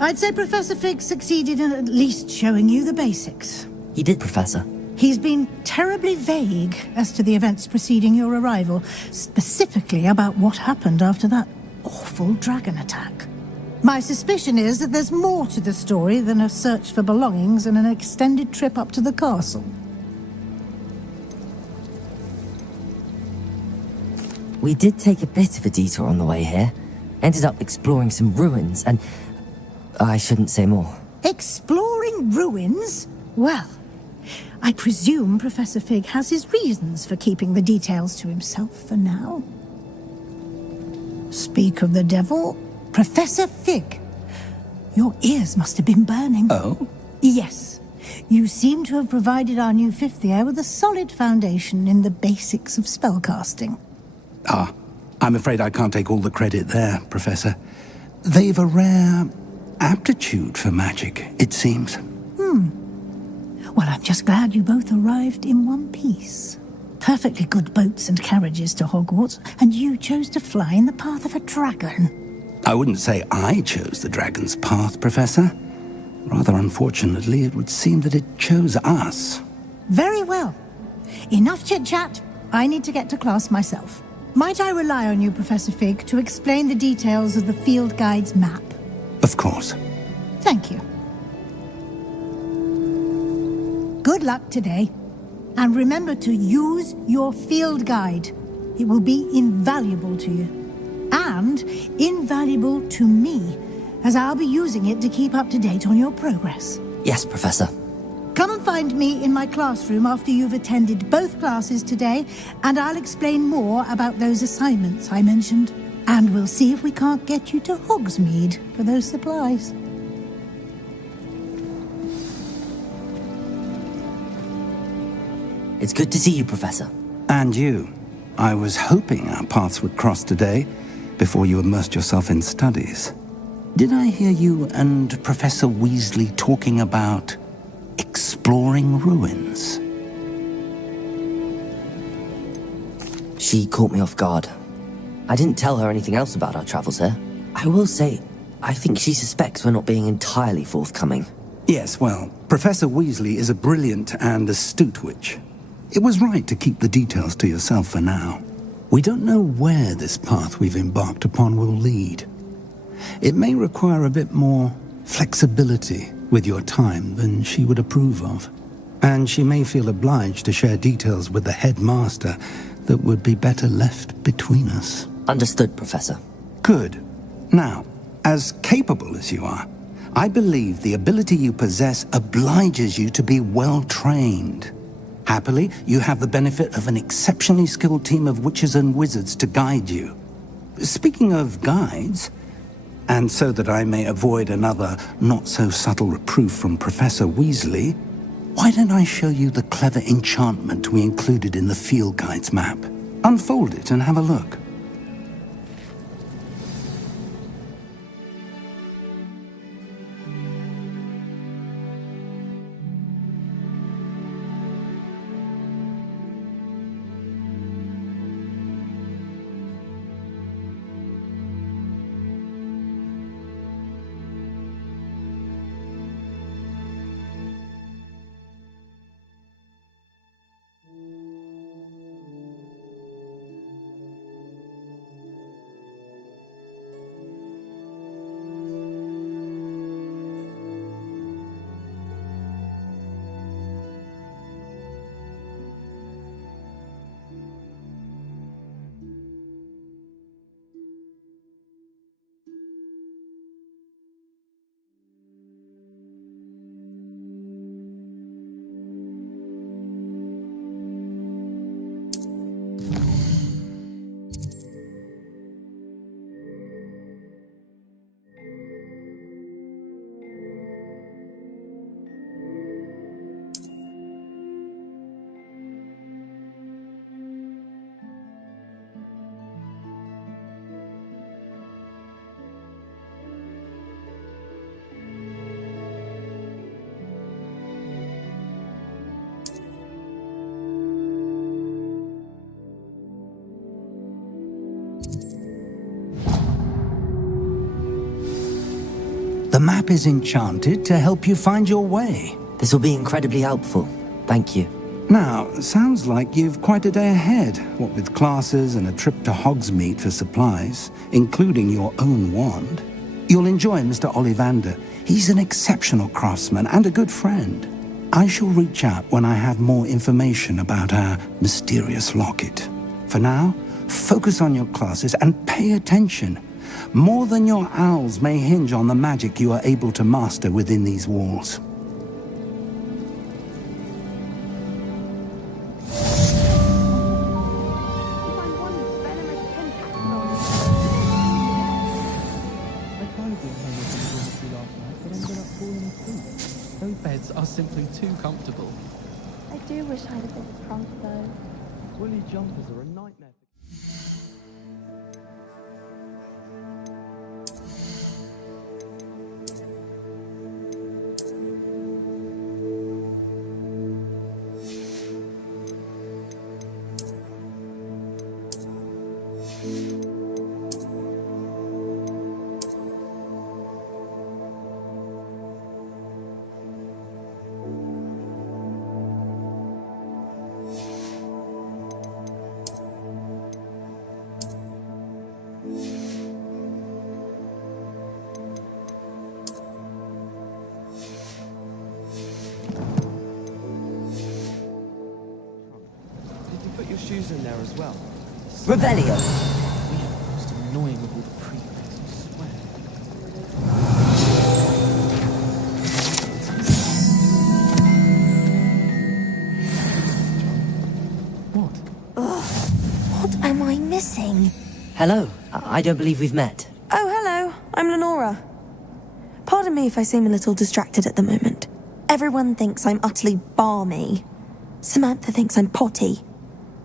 I'd say Professor Fig succeeded in at least showing you the basics. He did, Professor. He's been terribly vague as to the events preceding your arrival, specifically about what happened after that awful dragon attack. My suspicion is that there's more to the story than a search for belongings and an extended trip up to the castle. We did take a bit of a detour on the way here. Ended up exploring some ruins and... I shouldn't say more. Exploring ruins? Well, I presume Professor Fig has his reasons for keeping the details to himself for now. Speak of the devil, Professor Fig. Your ears must have been burning. Oh? Yes. You seem to have provided our new fifth year with a solid foundation in the basics of spellcasting. Ah, I'm afraid I can't take all the credit there, Professor. They've a rare aptitude for magic, it seems. Well, I'm just glad you both arrived in one piece. Perfectly good boats and carriages to Hogwarts, and you chose to fly in the path of a dragon. I wouldn't say I chose the dragon's path, Professor. Rather unfortunately, it would seem that it chose us. Very well. Enough chit-chat. I need to get to class myself. Might I rely on you, Professor Fig, to explain the details of the field guide's map? Of course. Thank you. Good luck today. And remember to use your field guide. It will be invaluable to you. And invaluable to me, as I'll be using it to keep up to date on your progress. Yes, Professor. Come and find me in my classroom after you've attended both classes today, and I'll explain more about those assignments I mentioned. And we'll see if we can't get you to Hogsmeade for those supplies. It's good to see you, Professor. And you. I was hoping our paths would cross today, before you immersed yourself in studies. Did I hear you and Professor Weasley talking about exploring ruins? She caught me off guard. I didn't tell her anything else about our travels here. I will say, I think she suspects we're not being entirely forthcoming. Yes, well, Professor Weasley is a brilliant and astute witch. It was right to keep the details to yourself for now. We don't know where this path we've embarked upon will lead. It may require a bit more flexibility with your time than she would approve of. And she may feel obliged to share details with the headmaster that would be better left between us. Understood, Professor. Good. Now, as capable as you are, I believe the ability you possess obliges you to be well trained. Happily, you have the benefit of an exceptionally skilled team of witches and wizards to guide you. Speaking of guides, and so that I may avoid another not-so-subtle reproof from Professor Weasley, why don't I show you the clever enchantment we included in the field guide's map? Unfold it and have a look. The map is enchanted to help you find your way. This will be incredibly helpful. Thank you. Now, sounds like you've quite a day ahead, what with classes and a trip to Hogsmeade for supplies, including your own wand. You'll enjoy Mr. Ollivander. He's an exceptional craftsman and a good friend. I shall reach out when I have more information about our mysterious locket. For now, focus on your classes and pay attention. More than your owls may hinge on the magic you are able to master within these walls. Those beds are simply too too comfortable. I do wish I had a bit of prompt though. Woolly jumpers are a nightmare. Put your shoes in there as well. Revelio. Most annoying of all the prefects, I swear. What am I missing? Hello. I don't believe we've met. Oh, hello. I'm Lenora. Pardon me if I seem a little distracted at the moment. Everyone thinks I'm utterly balmy. Samantha thinks I'm potty.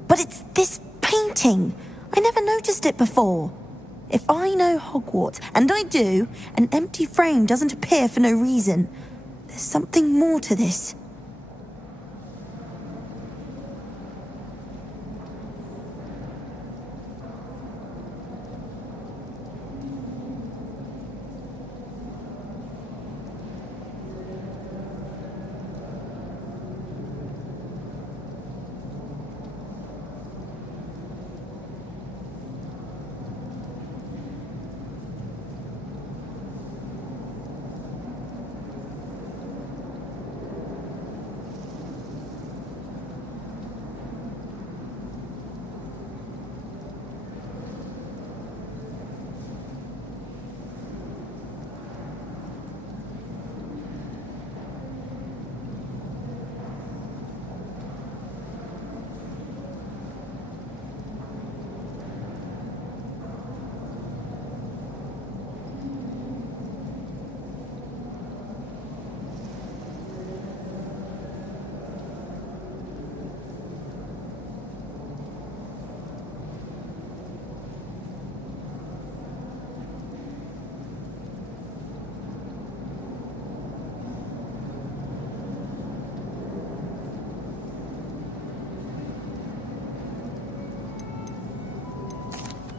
But it's this painting. I never noticed it before. If I know Hogwarts, and I do, an empty frame doesn't appear for no reason. There's something more to this.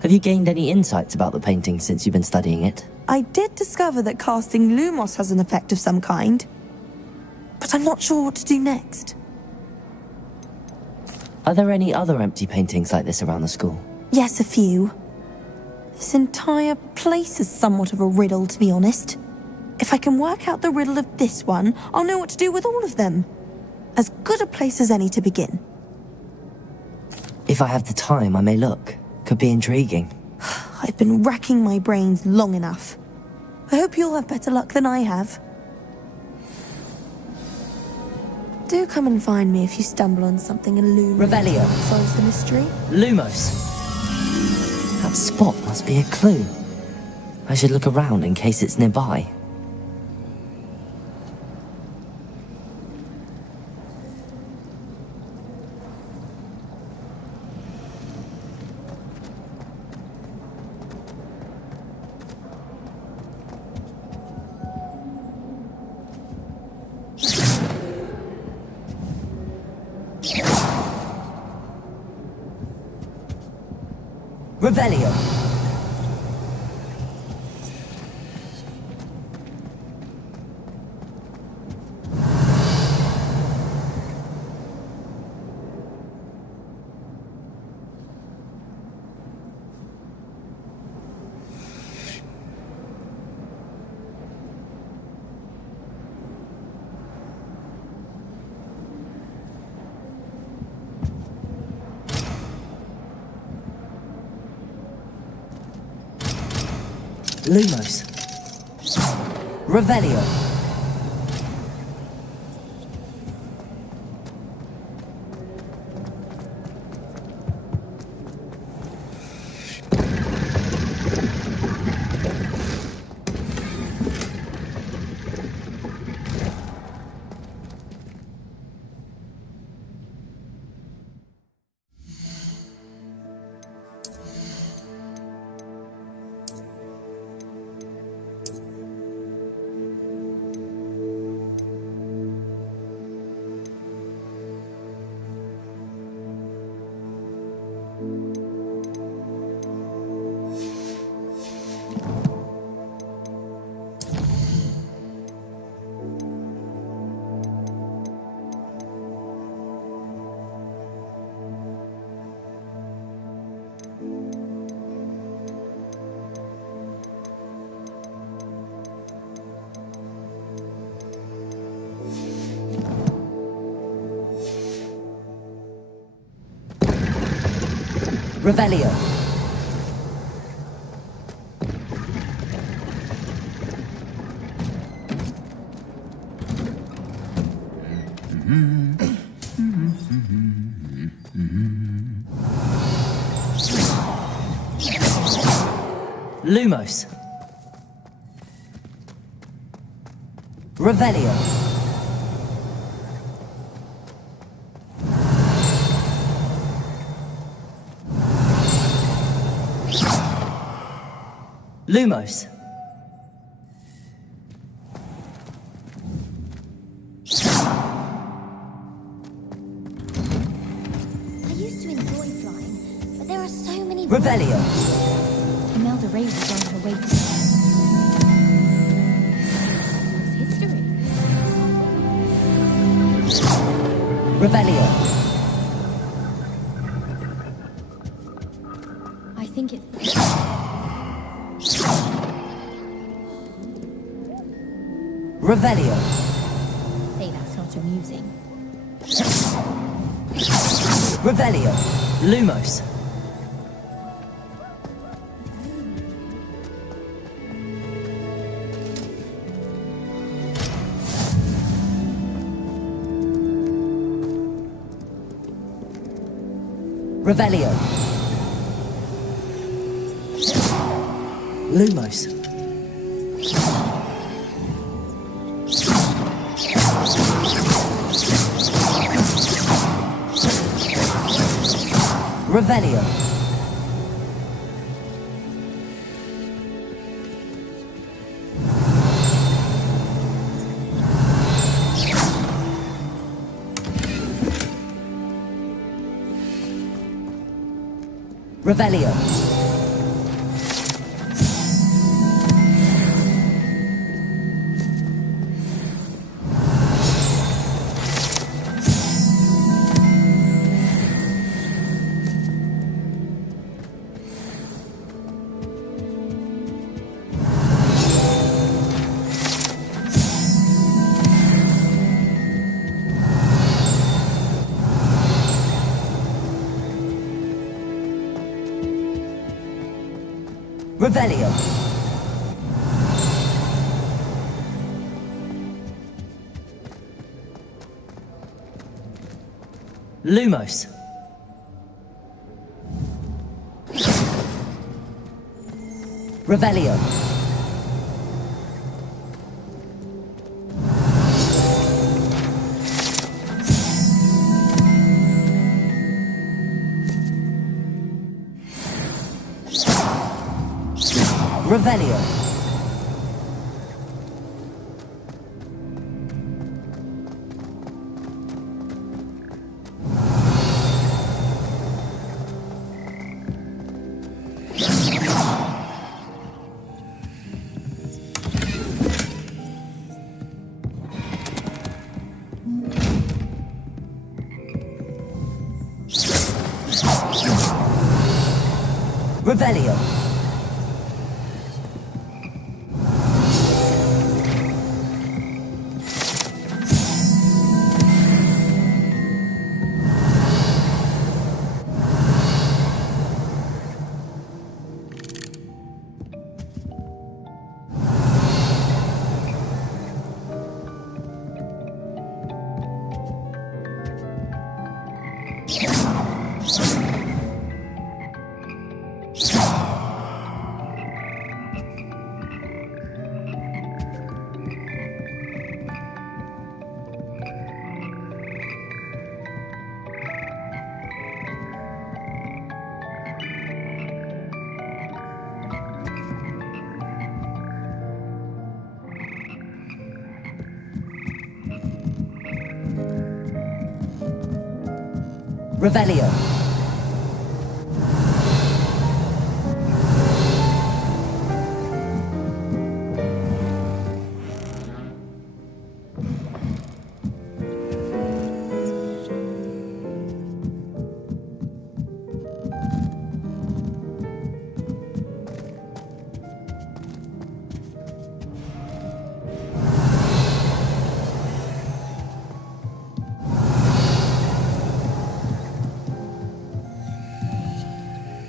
Have you gained any insights about the painting since you've been studying it? I did discover that casting Lumos has an effect of some kind, but I'm not sure what to do next. Are there any other empty paintings like this around the school? Yes, a few. This entire place is somewhat of a riddle, to be honest. If I can work out the riddle of this one, I'll know what to do with all of them. As good a place as any to begin. If I have the time, I may look. Could be intriguing. I've been racking my brains long enough. I hope you'll have better luck than I have. Do come and find me if you stumble on something illuminating Revelio. that solves the mystery. Lumos. That spot must be a clue. I should look around in case it's nearby. Revelio. Lumos. Revelio. Revelio. Lumos. Revelio. Lumos. I used to enjoy flying, but there are so many... Revelio. Imelda Ray was on her way to... It's history. Revelio. I think it... Revelio. Hey, that's not amusing. Revelio. Lumos. Revelio. Lumos. Revelio. Revelio. Revelio. Lumos. Revelio. Revelio. Revelio. Revelio.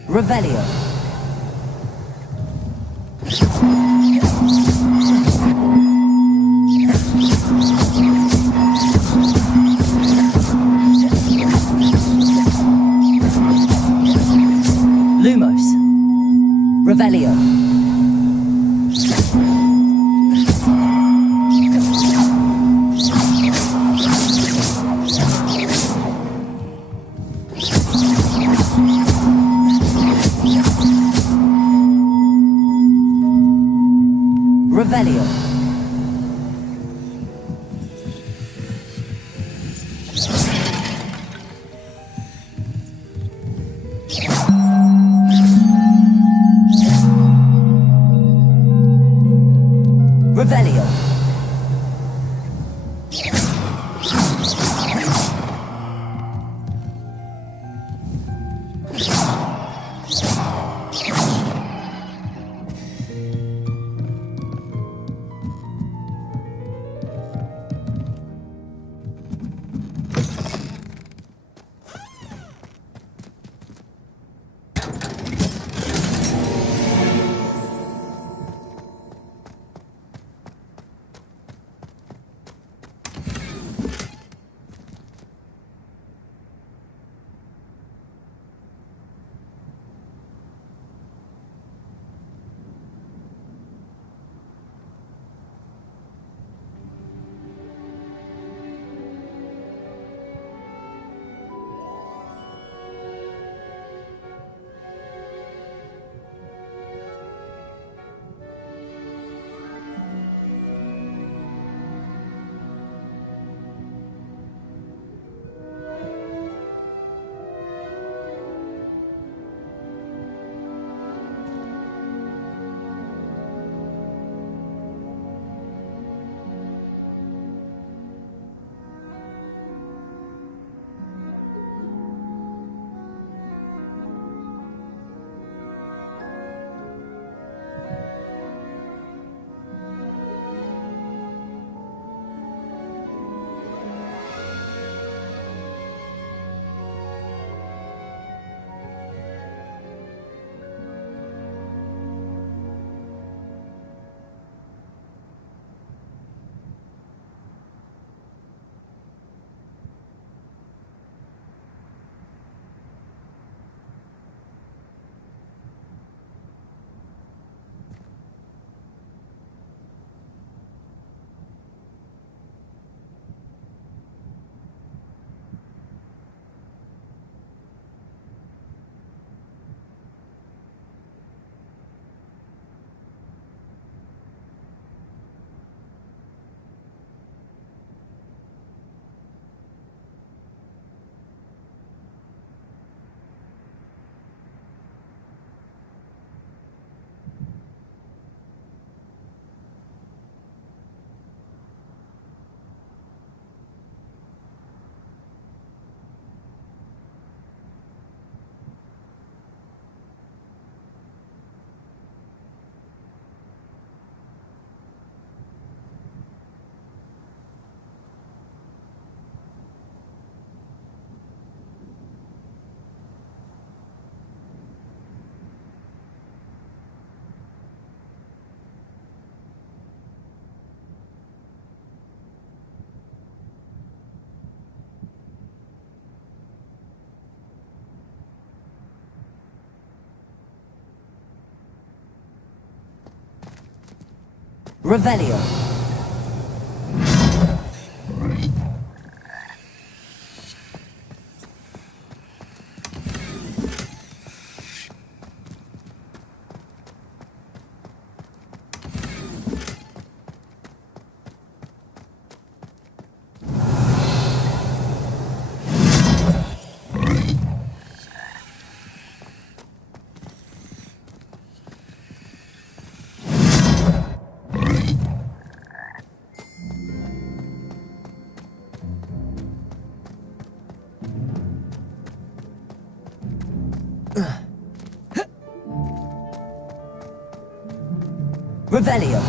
Revelio. Lumos. Revelio. Revelio. Revelio. Revelio. Revelio.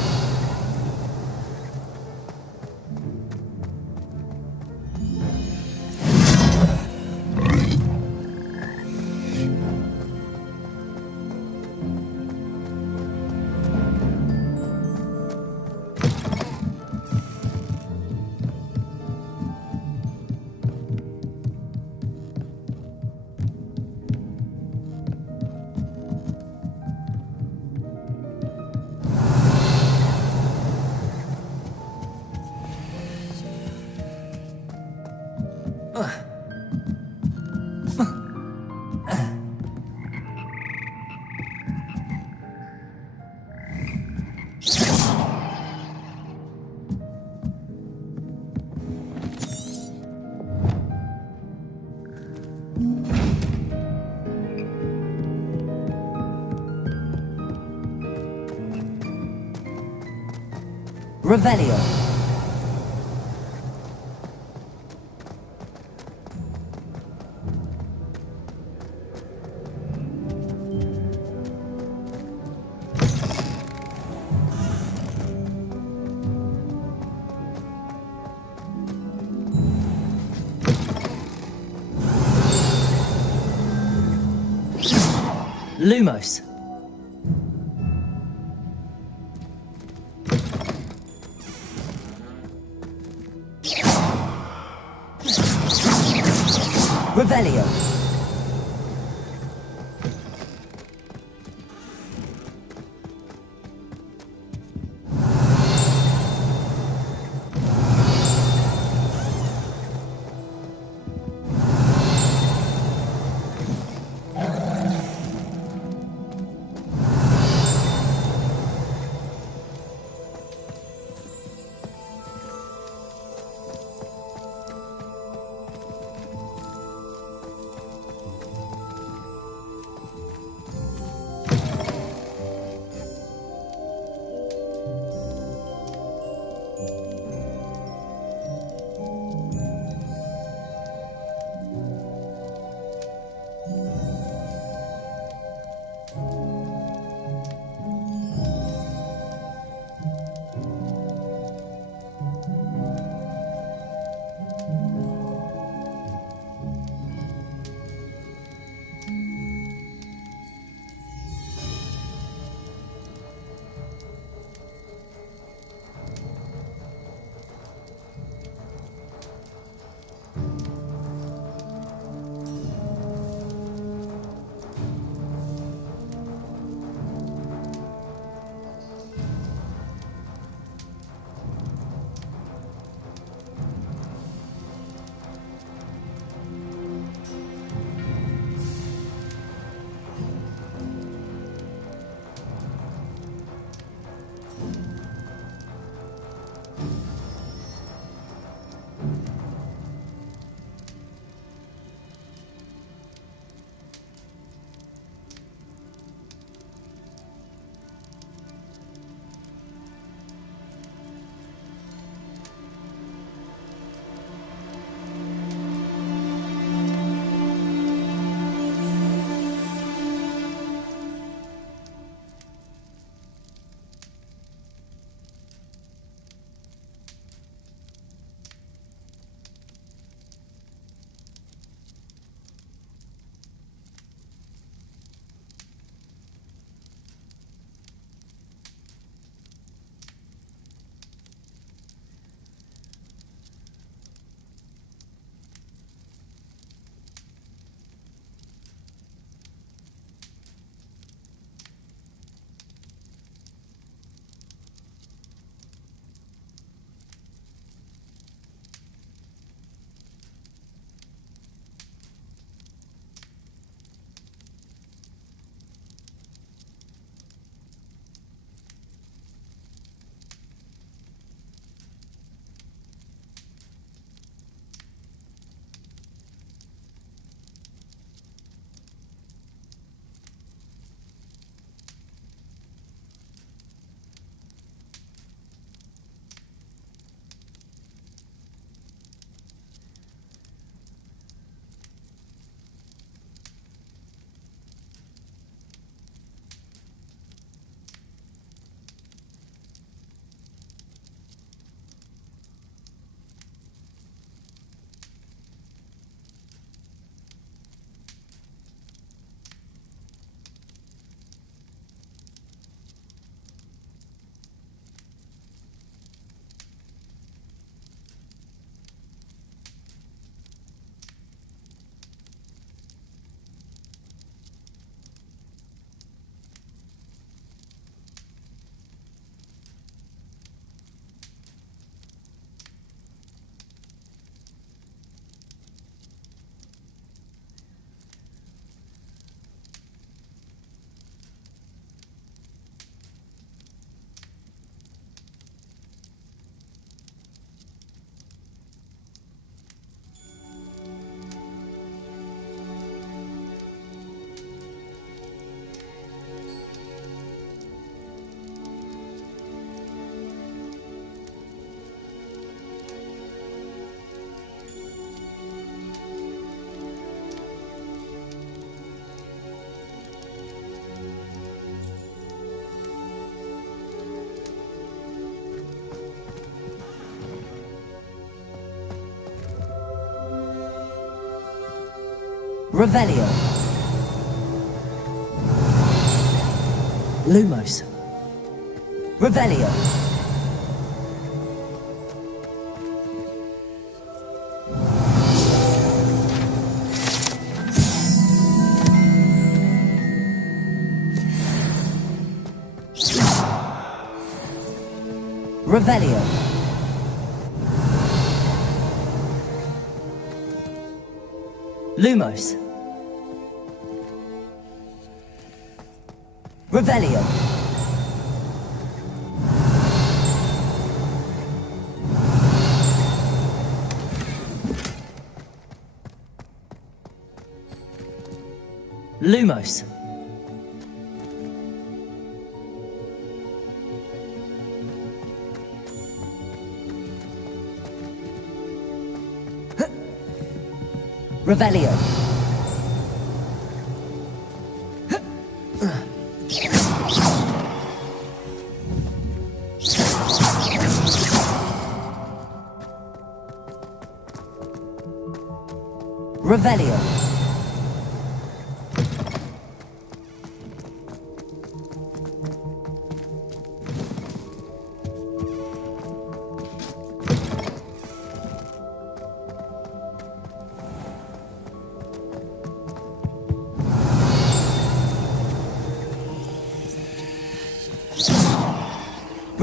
Revelio. Lumos. Revelio. Revelio. Lumos. Revelio. Revelio. Lumos. Revelio. Lumos. Revelio. Revelio.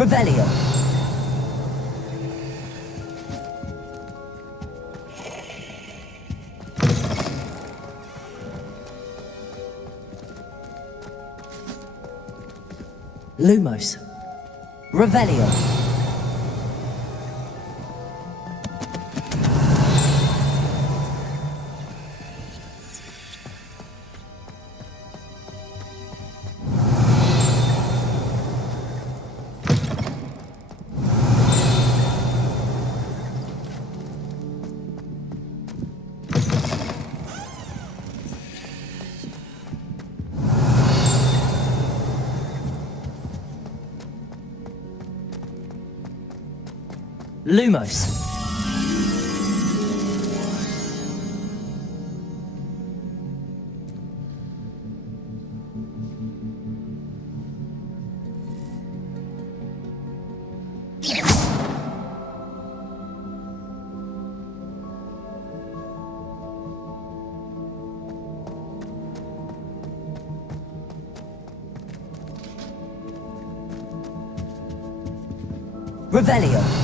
Revelio. Lumos. Revelio. Lumos. Revelio.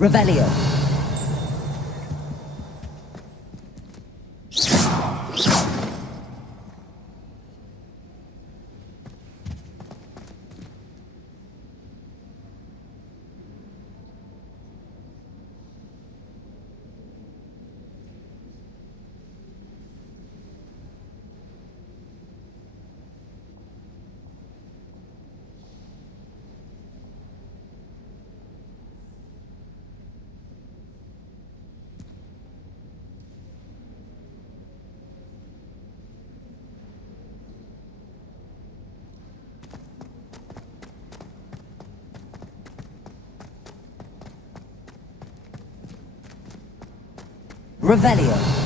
Revelio. Revelio.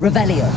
Revelio.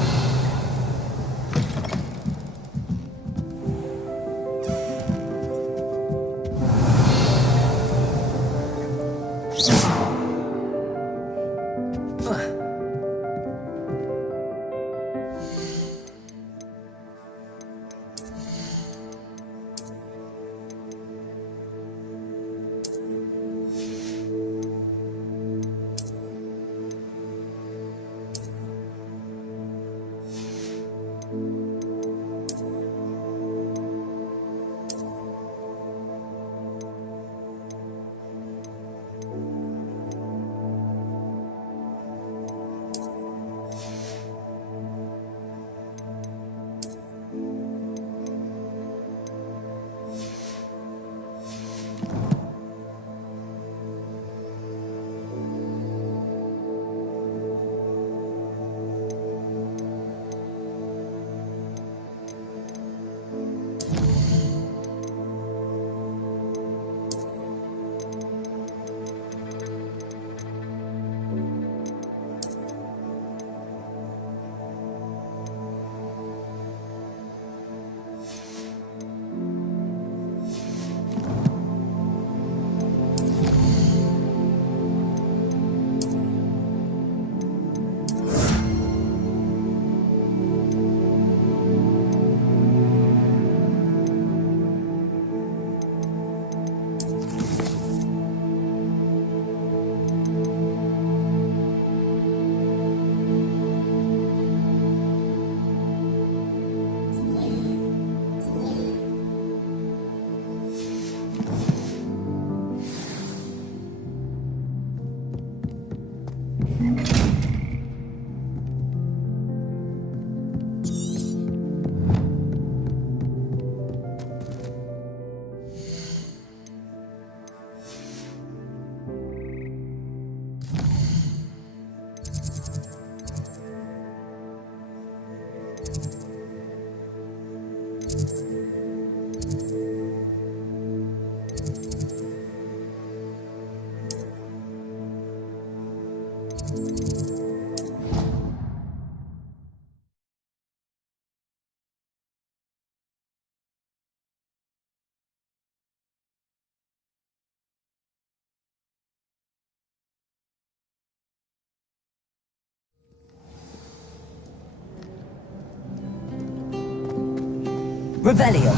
Revelio.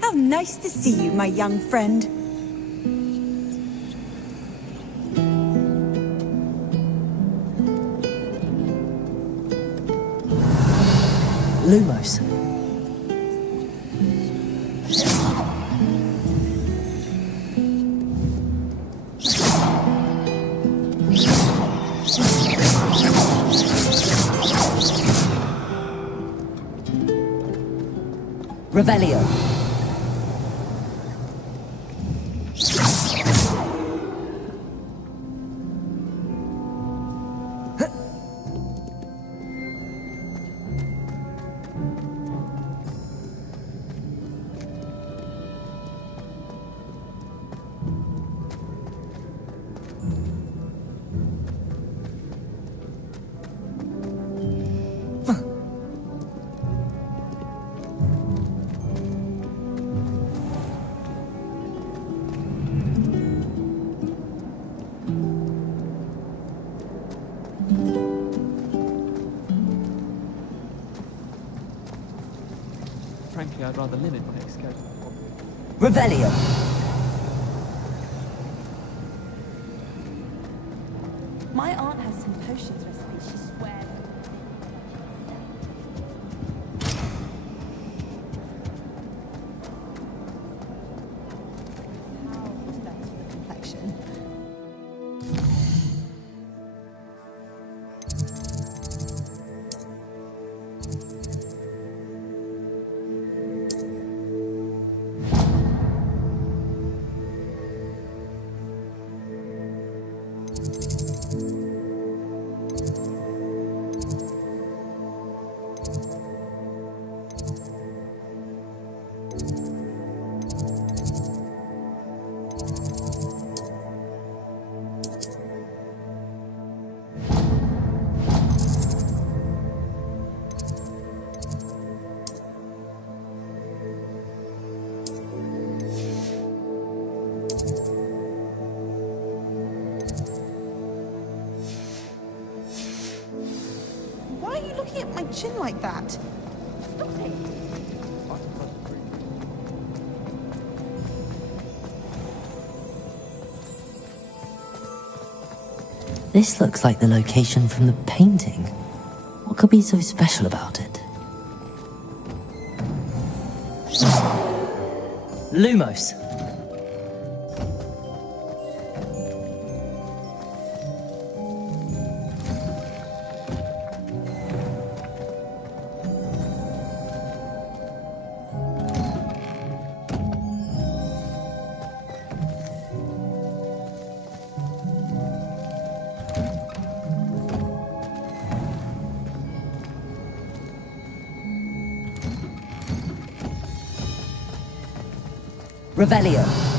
How nice to see you, my young friend. Lumos. Revelio. Frankly, I'd rather limit my escape. Revelio. My aunt has some potions recipes, she swears. How is that to the complexion? poking at my chin like that? This looks like the location from the painting. What could be so special about it? Lumos! Revelio.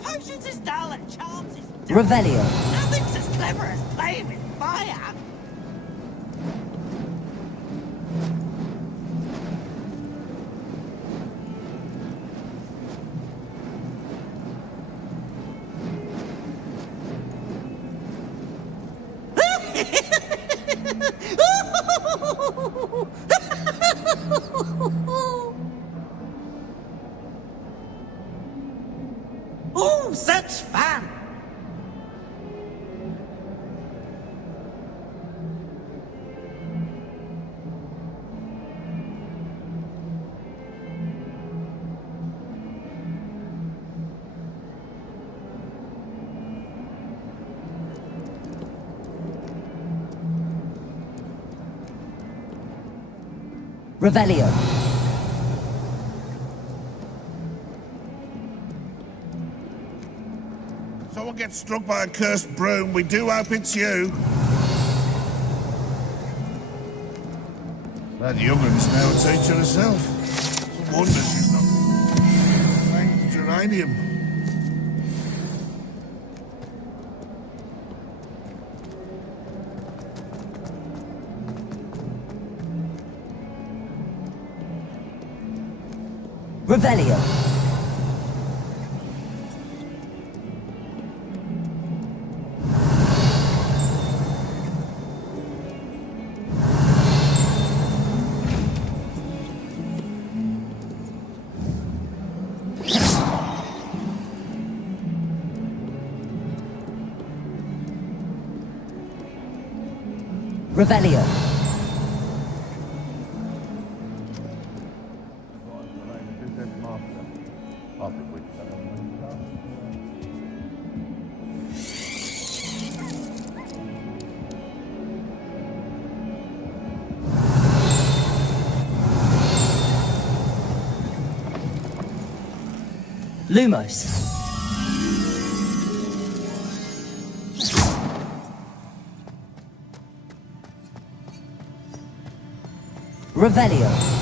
Potions is dull and charms is dull. Revelio. Nothing's as clever as playing with fire. Oh, such fun! Revelio. Someone gets struck by a cursed broom, we do hope it's you. That young'un's now a teacher herself. No wonder she's not playing geranium. Revelio. Revelio. Lumos. Revelio.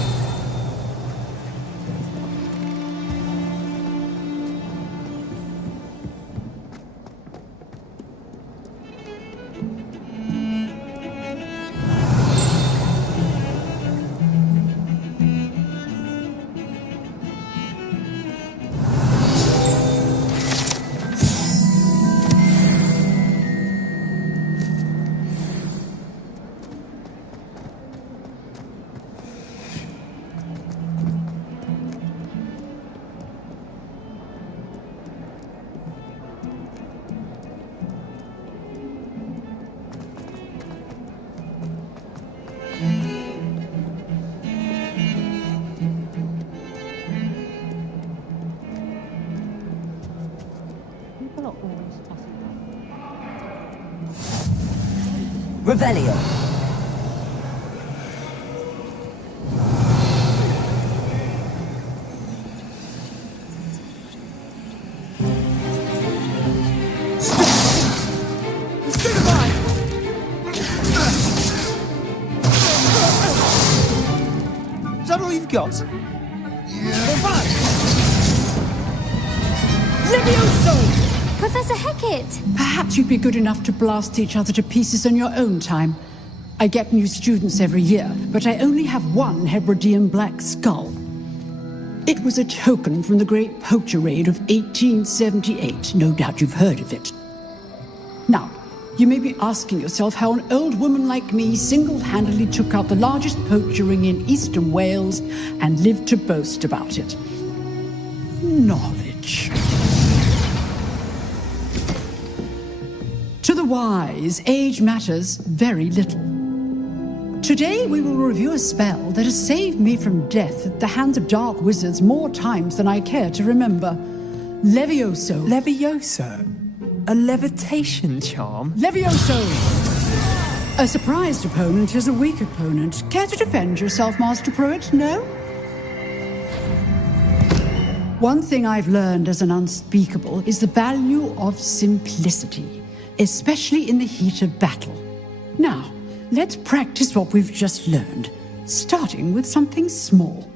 Revelio. Is that all you've got? Levioso! Professor Hecat! Perhaps you'd be good enough to blast each other to pieces on your own time. I get new students every year, but I only have one Hebridean black skull. It was a token from the Great Poacher Raid of 1878. No doubt you've heard of it. Now, you may be asking yourself how an old woman like me single-handedly took out the largest poacher ring in eastern Wales and lived to boast about it. Knowledge. To the wise, age matters very little. Today we will review a spell that has saved me from death at the hands of dark wizards more times than I care to remember. Levioso. Levioso? A levitation charm? Levioso! A surprised opponent is a weak opponent. Care to defend yourself, Master Pruitt? No? One thing I've learned as an unspeakable is the value of simplicity, especially in the heat of battle. Now, let's practice what we've just learned, starting with something small.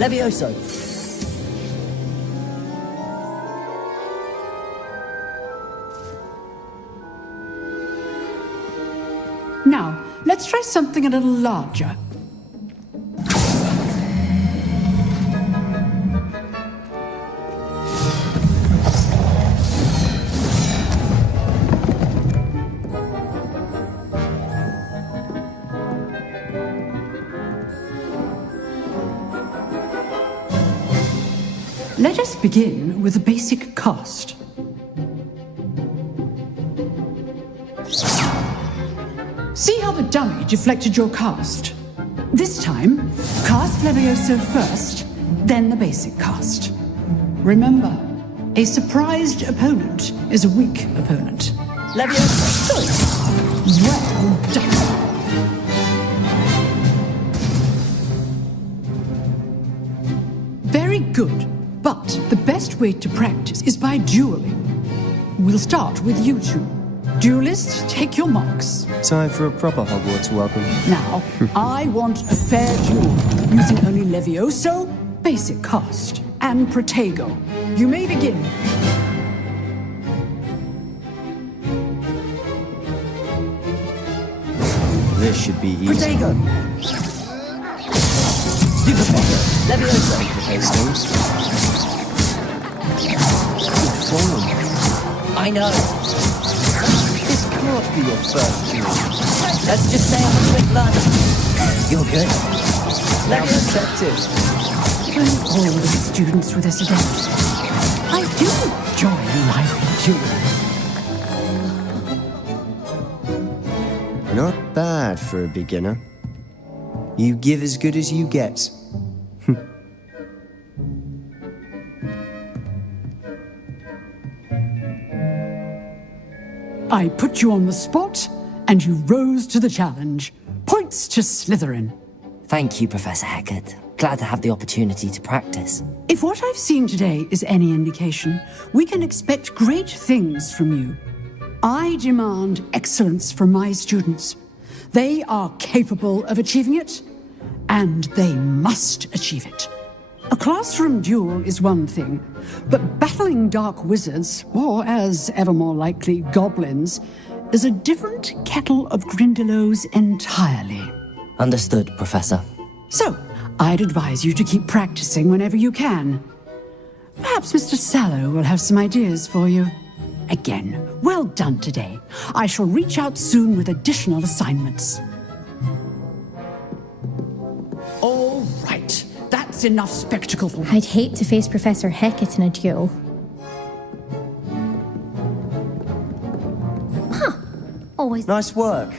Levioso! Now, let's try something a little larger. Let us begin with the basic cast. See how the dummy deflected your cast? This time, cast Levioso first, then the basic cast. Remember, a surprised opponent is a weak opponent. Levioso! Well done. Very good, but the best way to practice is by dueling. We'll start with you two. Duelists, take your marks. Time for a proper Hogwarts welcome. Now, I want a fair duel, using only Levioso, basic cast, and Protego. You may begin. This should be easy. Protego! Stupefactor! Levioso! Hastings. I know. This can't be your first duel. Let's just say I'm a quick learner. You're good. Now accepted. Thank all the students with us again. I do enjoy lively dueling. Not bad for a beginner. You give as good as you get. I put you on the spot, and you rose to the challenge. Points to Slytherin. Thank you, Professor Hecat. Glad to have the opportunity to practice. If what I've seen today is any indication, we can expect great things from you. I demand excellence from my students. They are capable of achieving it, and they must achieve it. A classroom duel is one thing, but battling dark wizards, or as ever more likely, goblins, is a different kettle of Grindylows entirely. Understood, Professor. So, I'd advise you to keep practicing whenever you can. Perhaps Mr. Sallow will have some ideas for you. Again, well done today. I shall reach out soon with additional assignments. All right. That's enough spectacle for me. I'd hate to face Professor Hecat in a duel. Always. Nice work.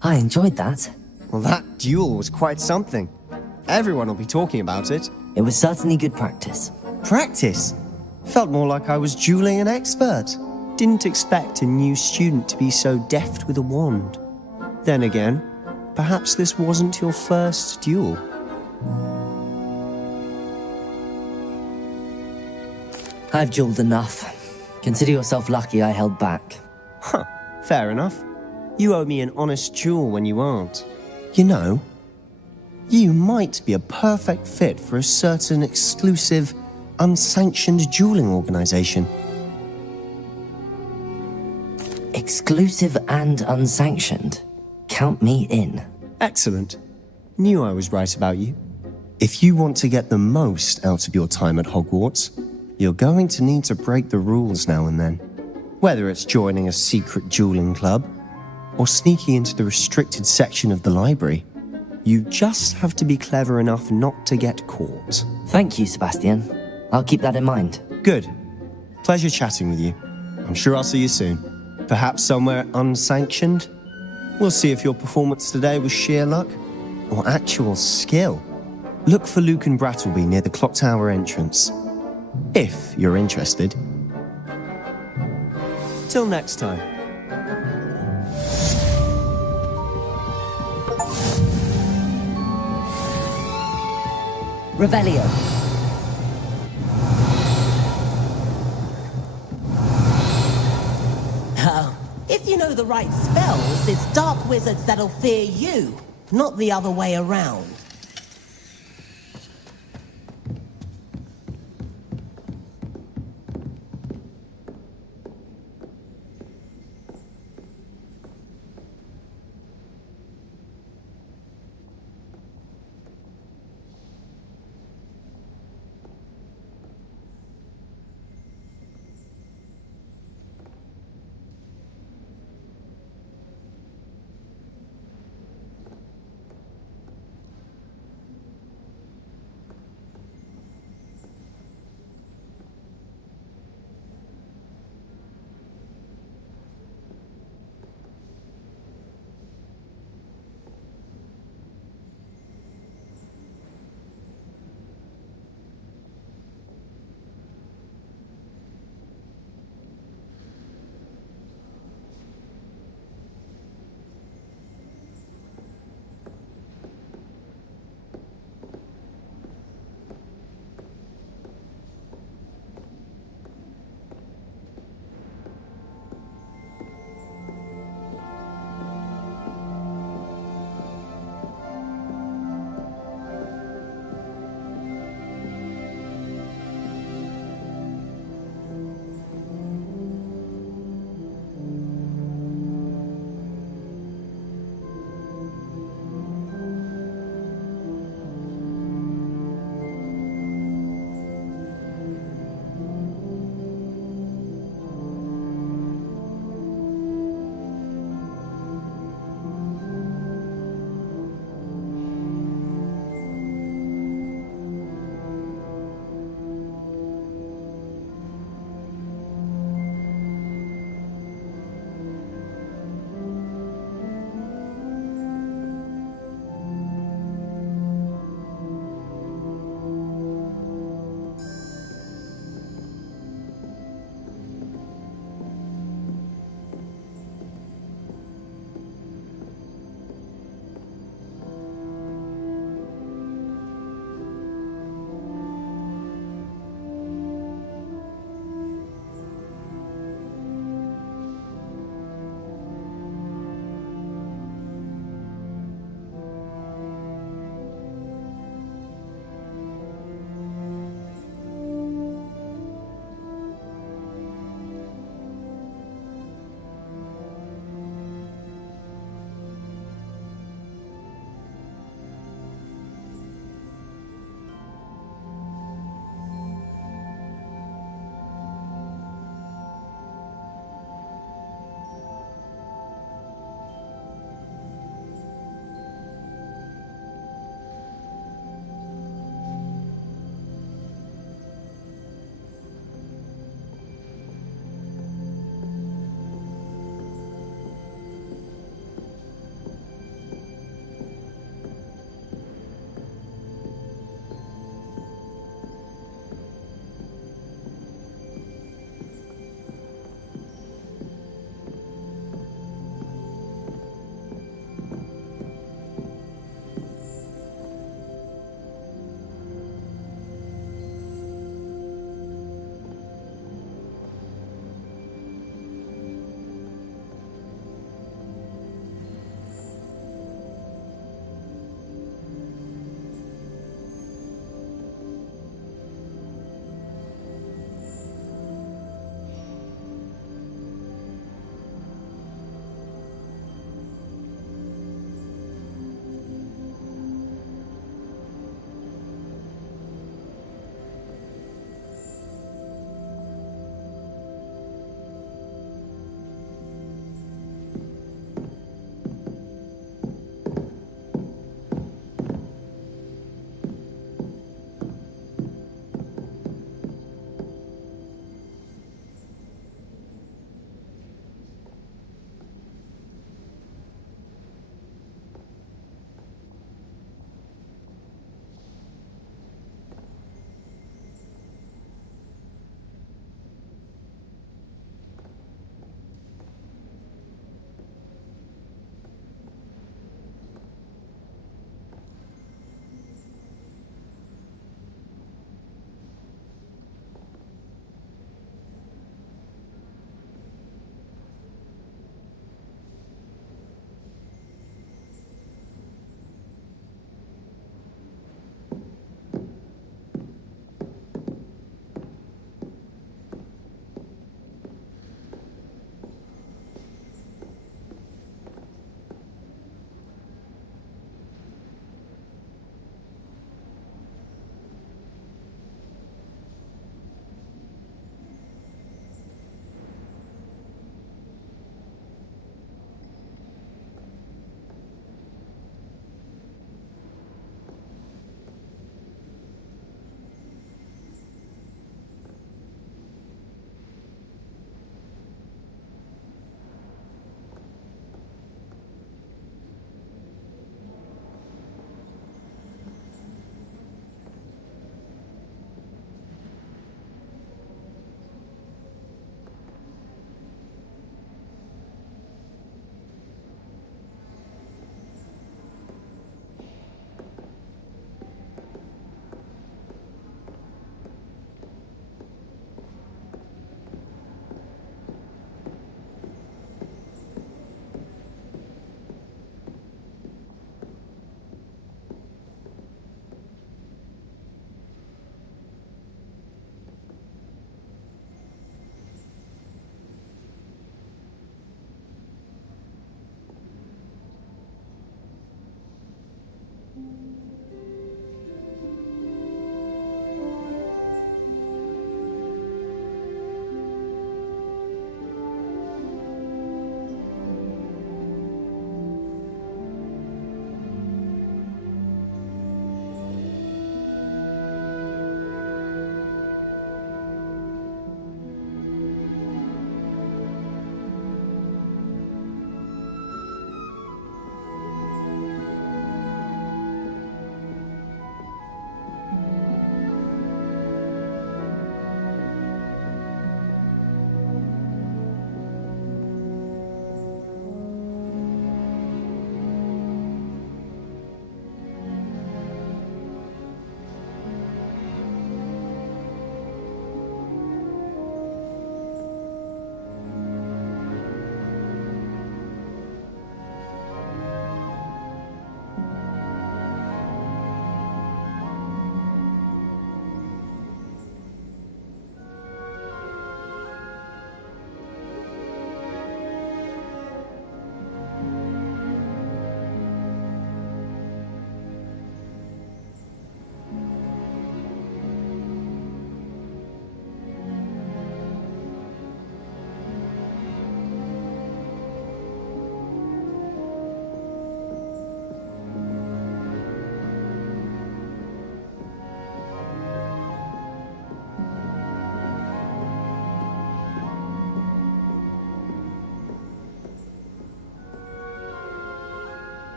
I enjoyed that. Well, that duel was quite something. Everyone will be talking about it. It was certainly good practice. Practice? Felt more like I was dueling an expert. Didn't expect a new student to be so deft with a wand. Then again, perhaps this wasn't your first duel. I've dueled enough. Consider yourself lucky I held back. Huh, fair enough. You owe me an honest duel when you aren't. You know, you might be a perfect fit for a certain exclusive, unsanctioned dueling organization. Exclusive and unsanctioned? Count me in. Excellent. Knew I was right about you. If you want to get the most out of your time at Hogwarts, you're going to need to break the rules now and then. Whether it's joining a secret dueling club, or sneaking into the restricted section of the library, you just have to be clever enough not to get caught. Thank you, Sebastian. I'll keep that in mind. Good. Pleasure chatting with you. I'm sure I'll see you soon. Perhaps somewhere unsanctioned? We'll see if your performance today was sheer luck or actual skill. Look for Luke and Brattleby near the clock tower entrance. If you're interested. Till next time. Revelio. If you know the right spells, it's dark wizards that'll fear you, not the other way around.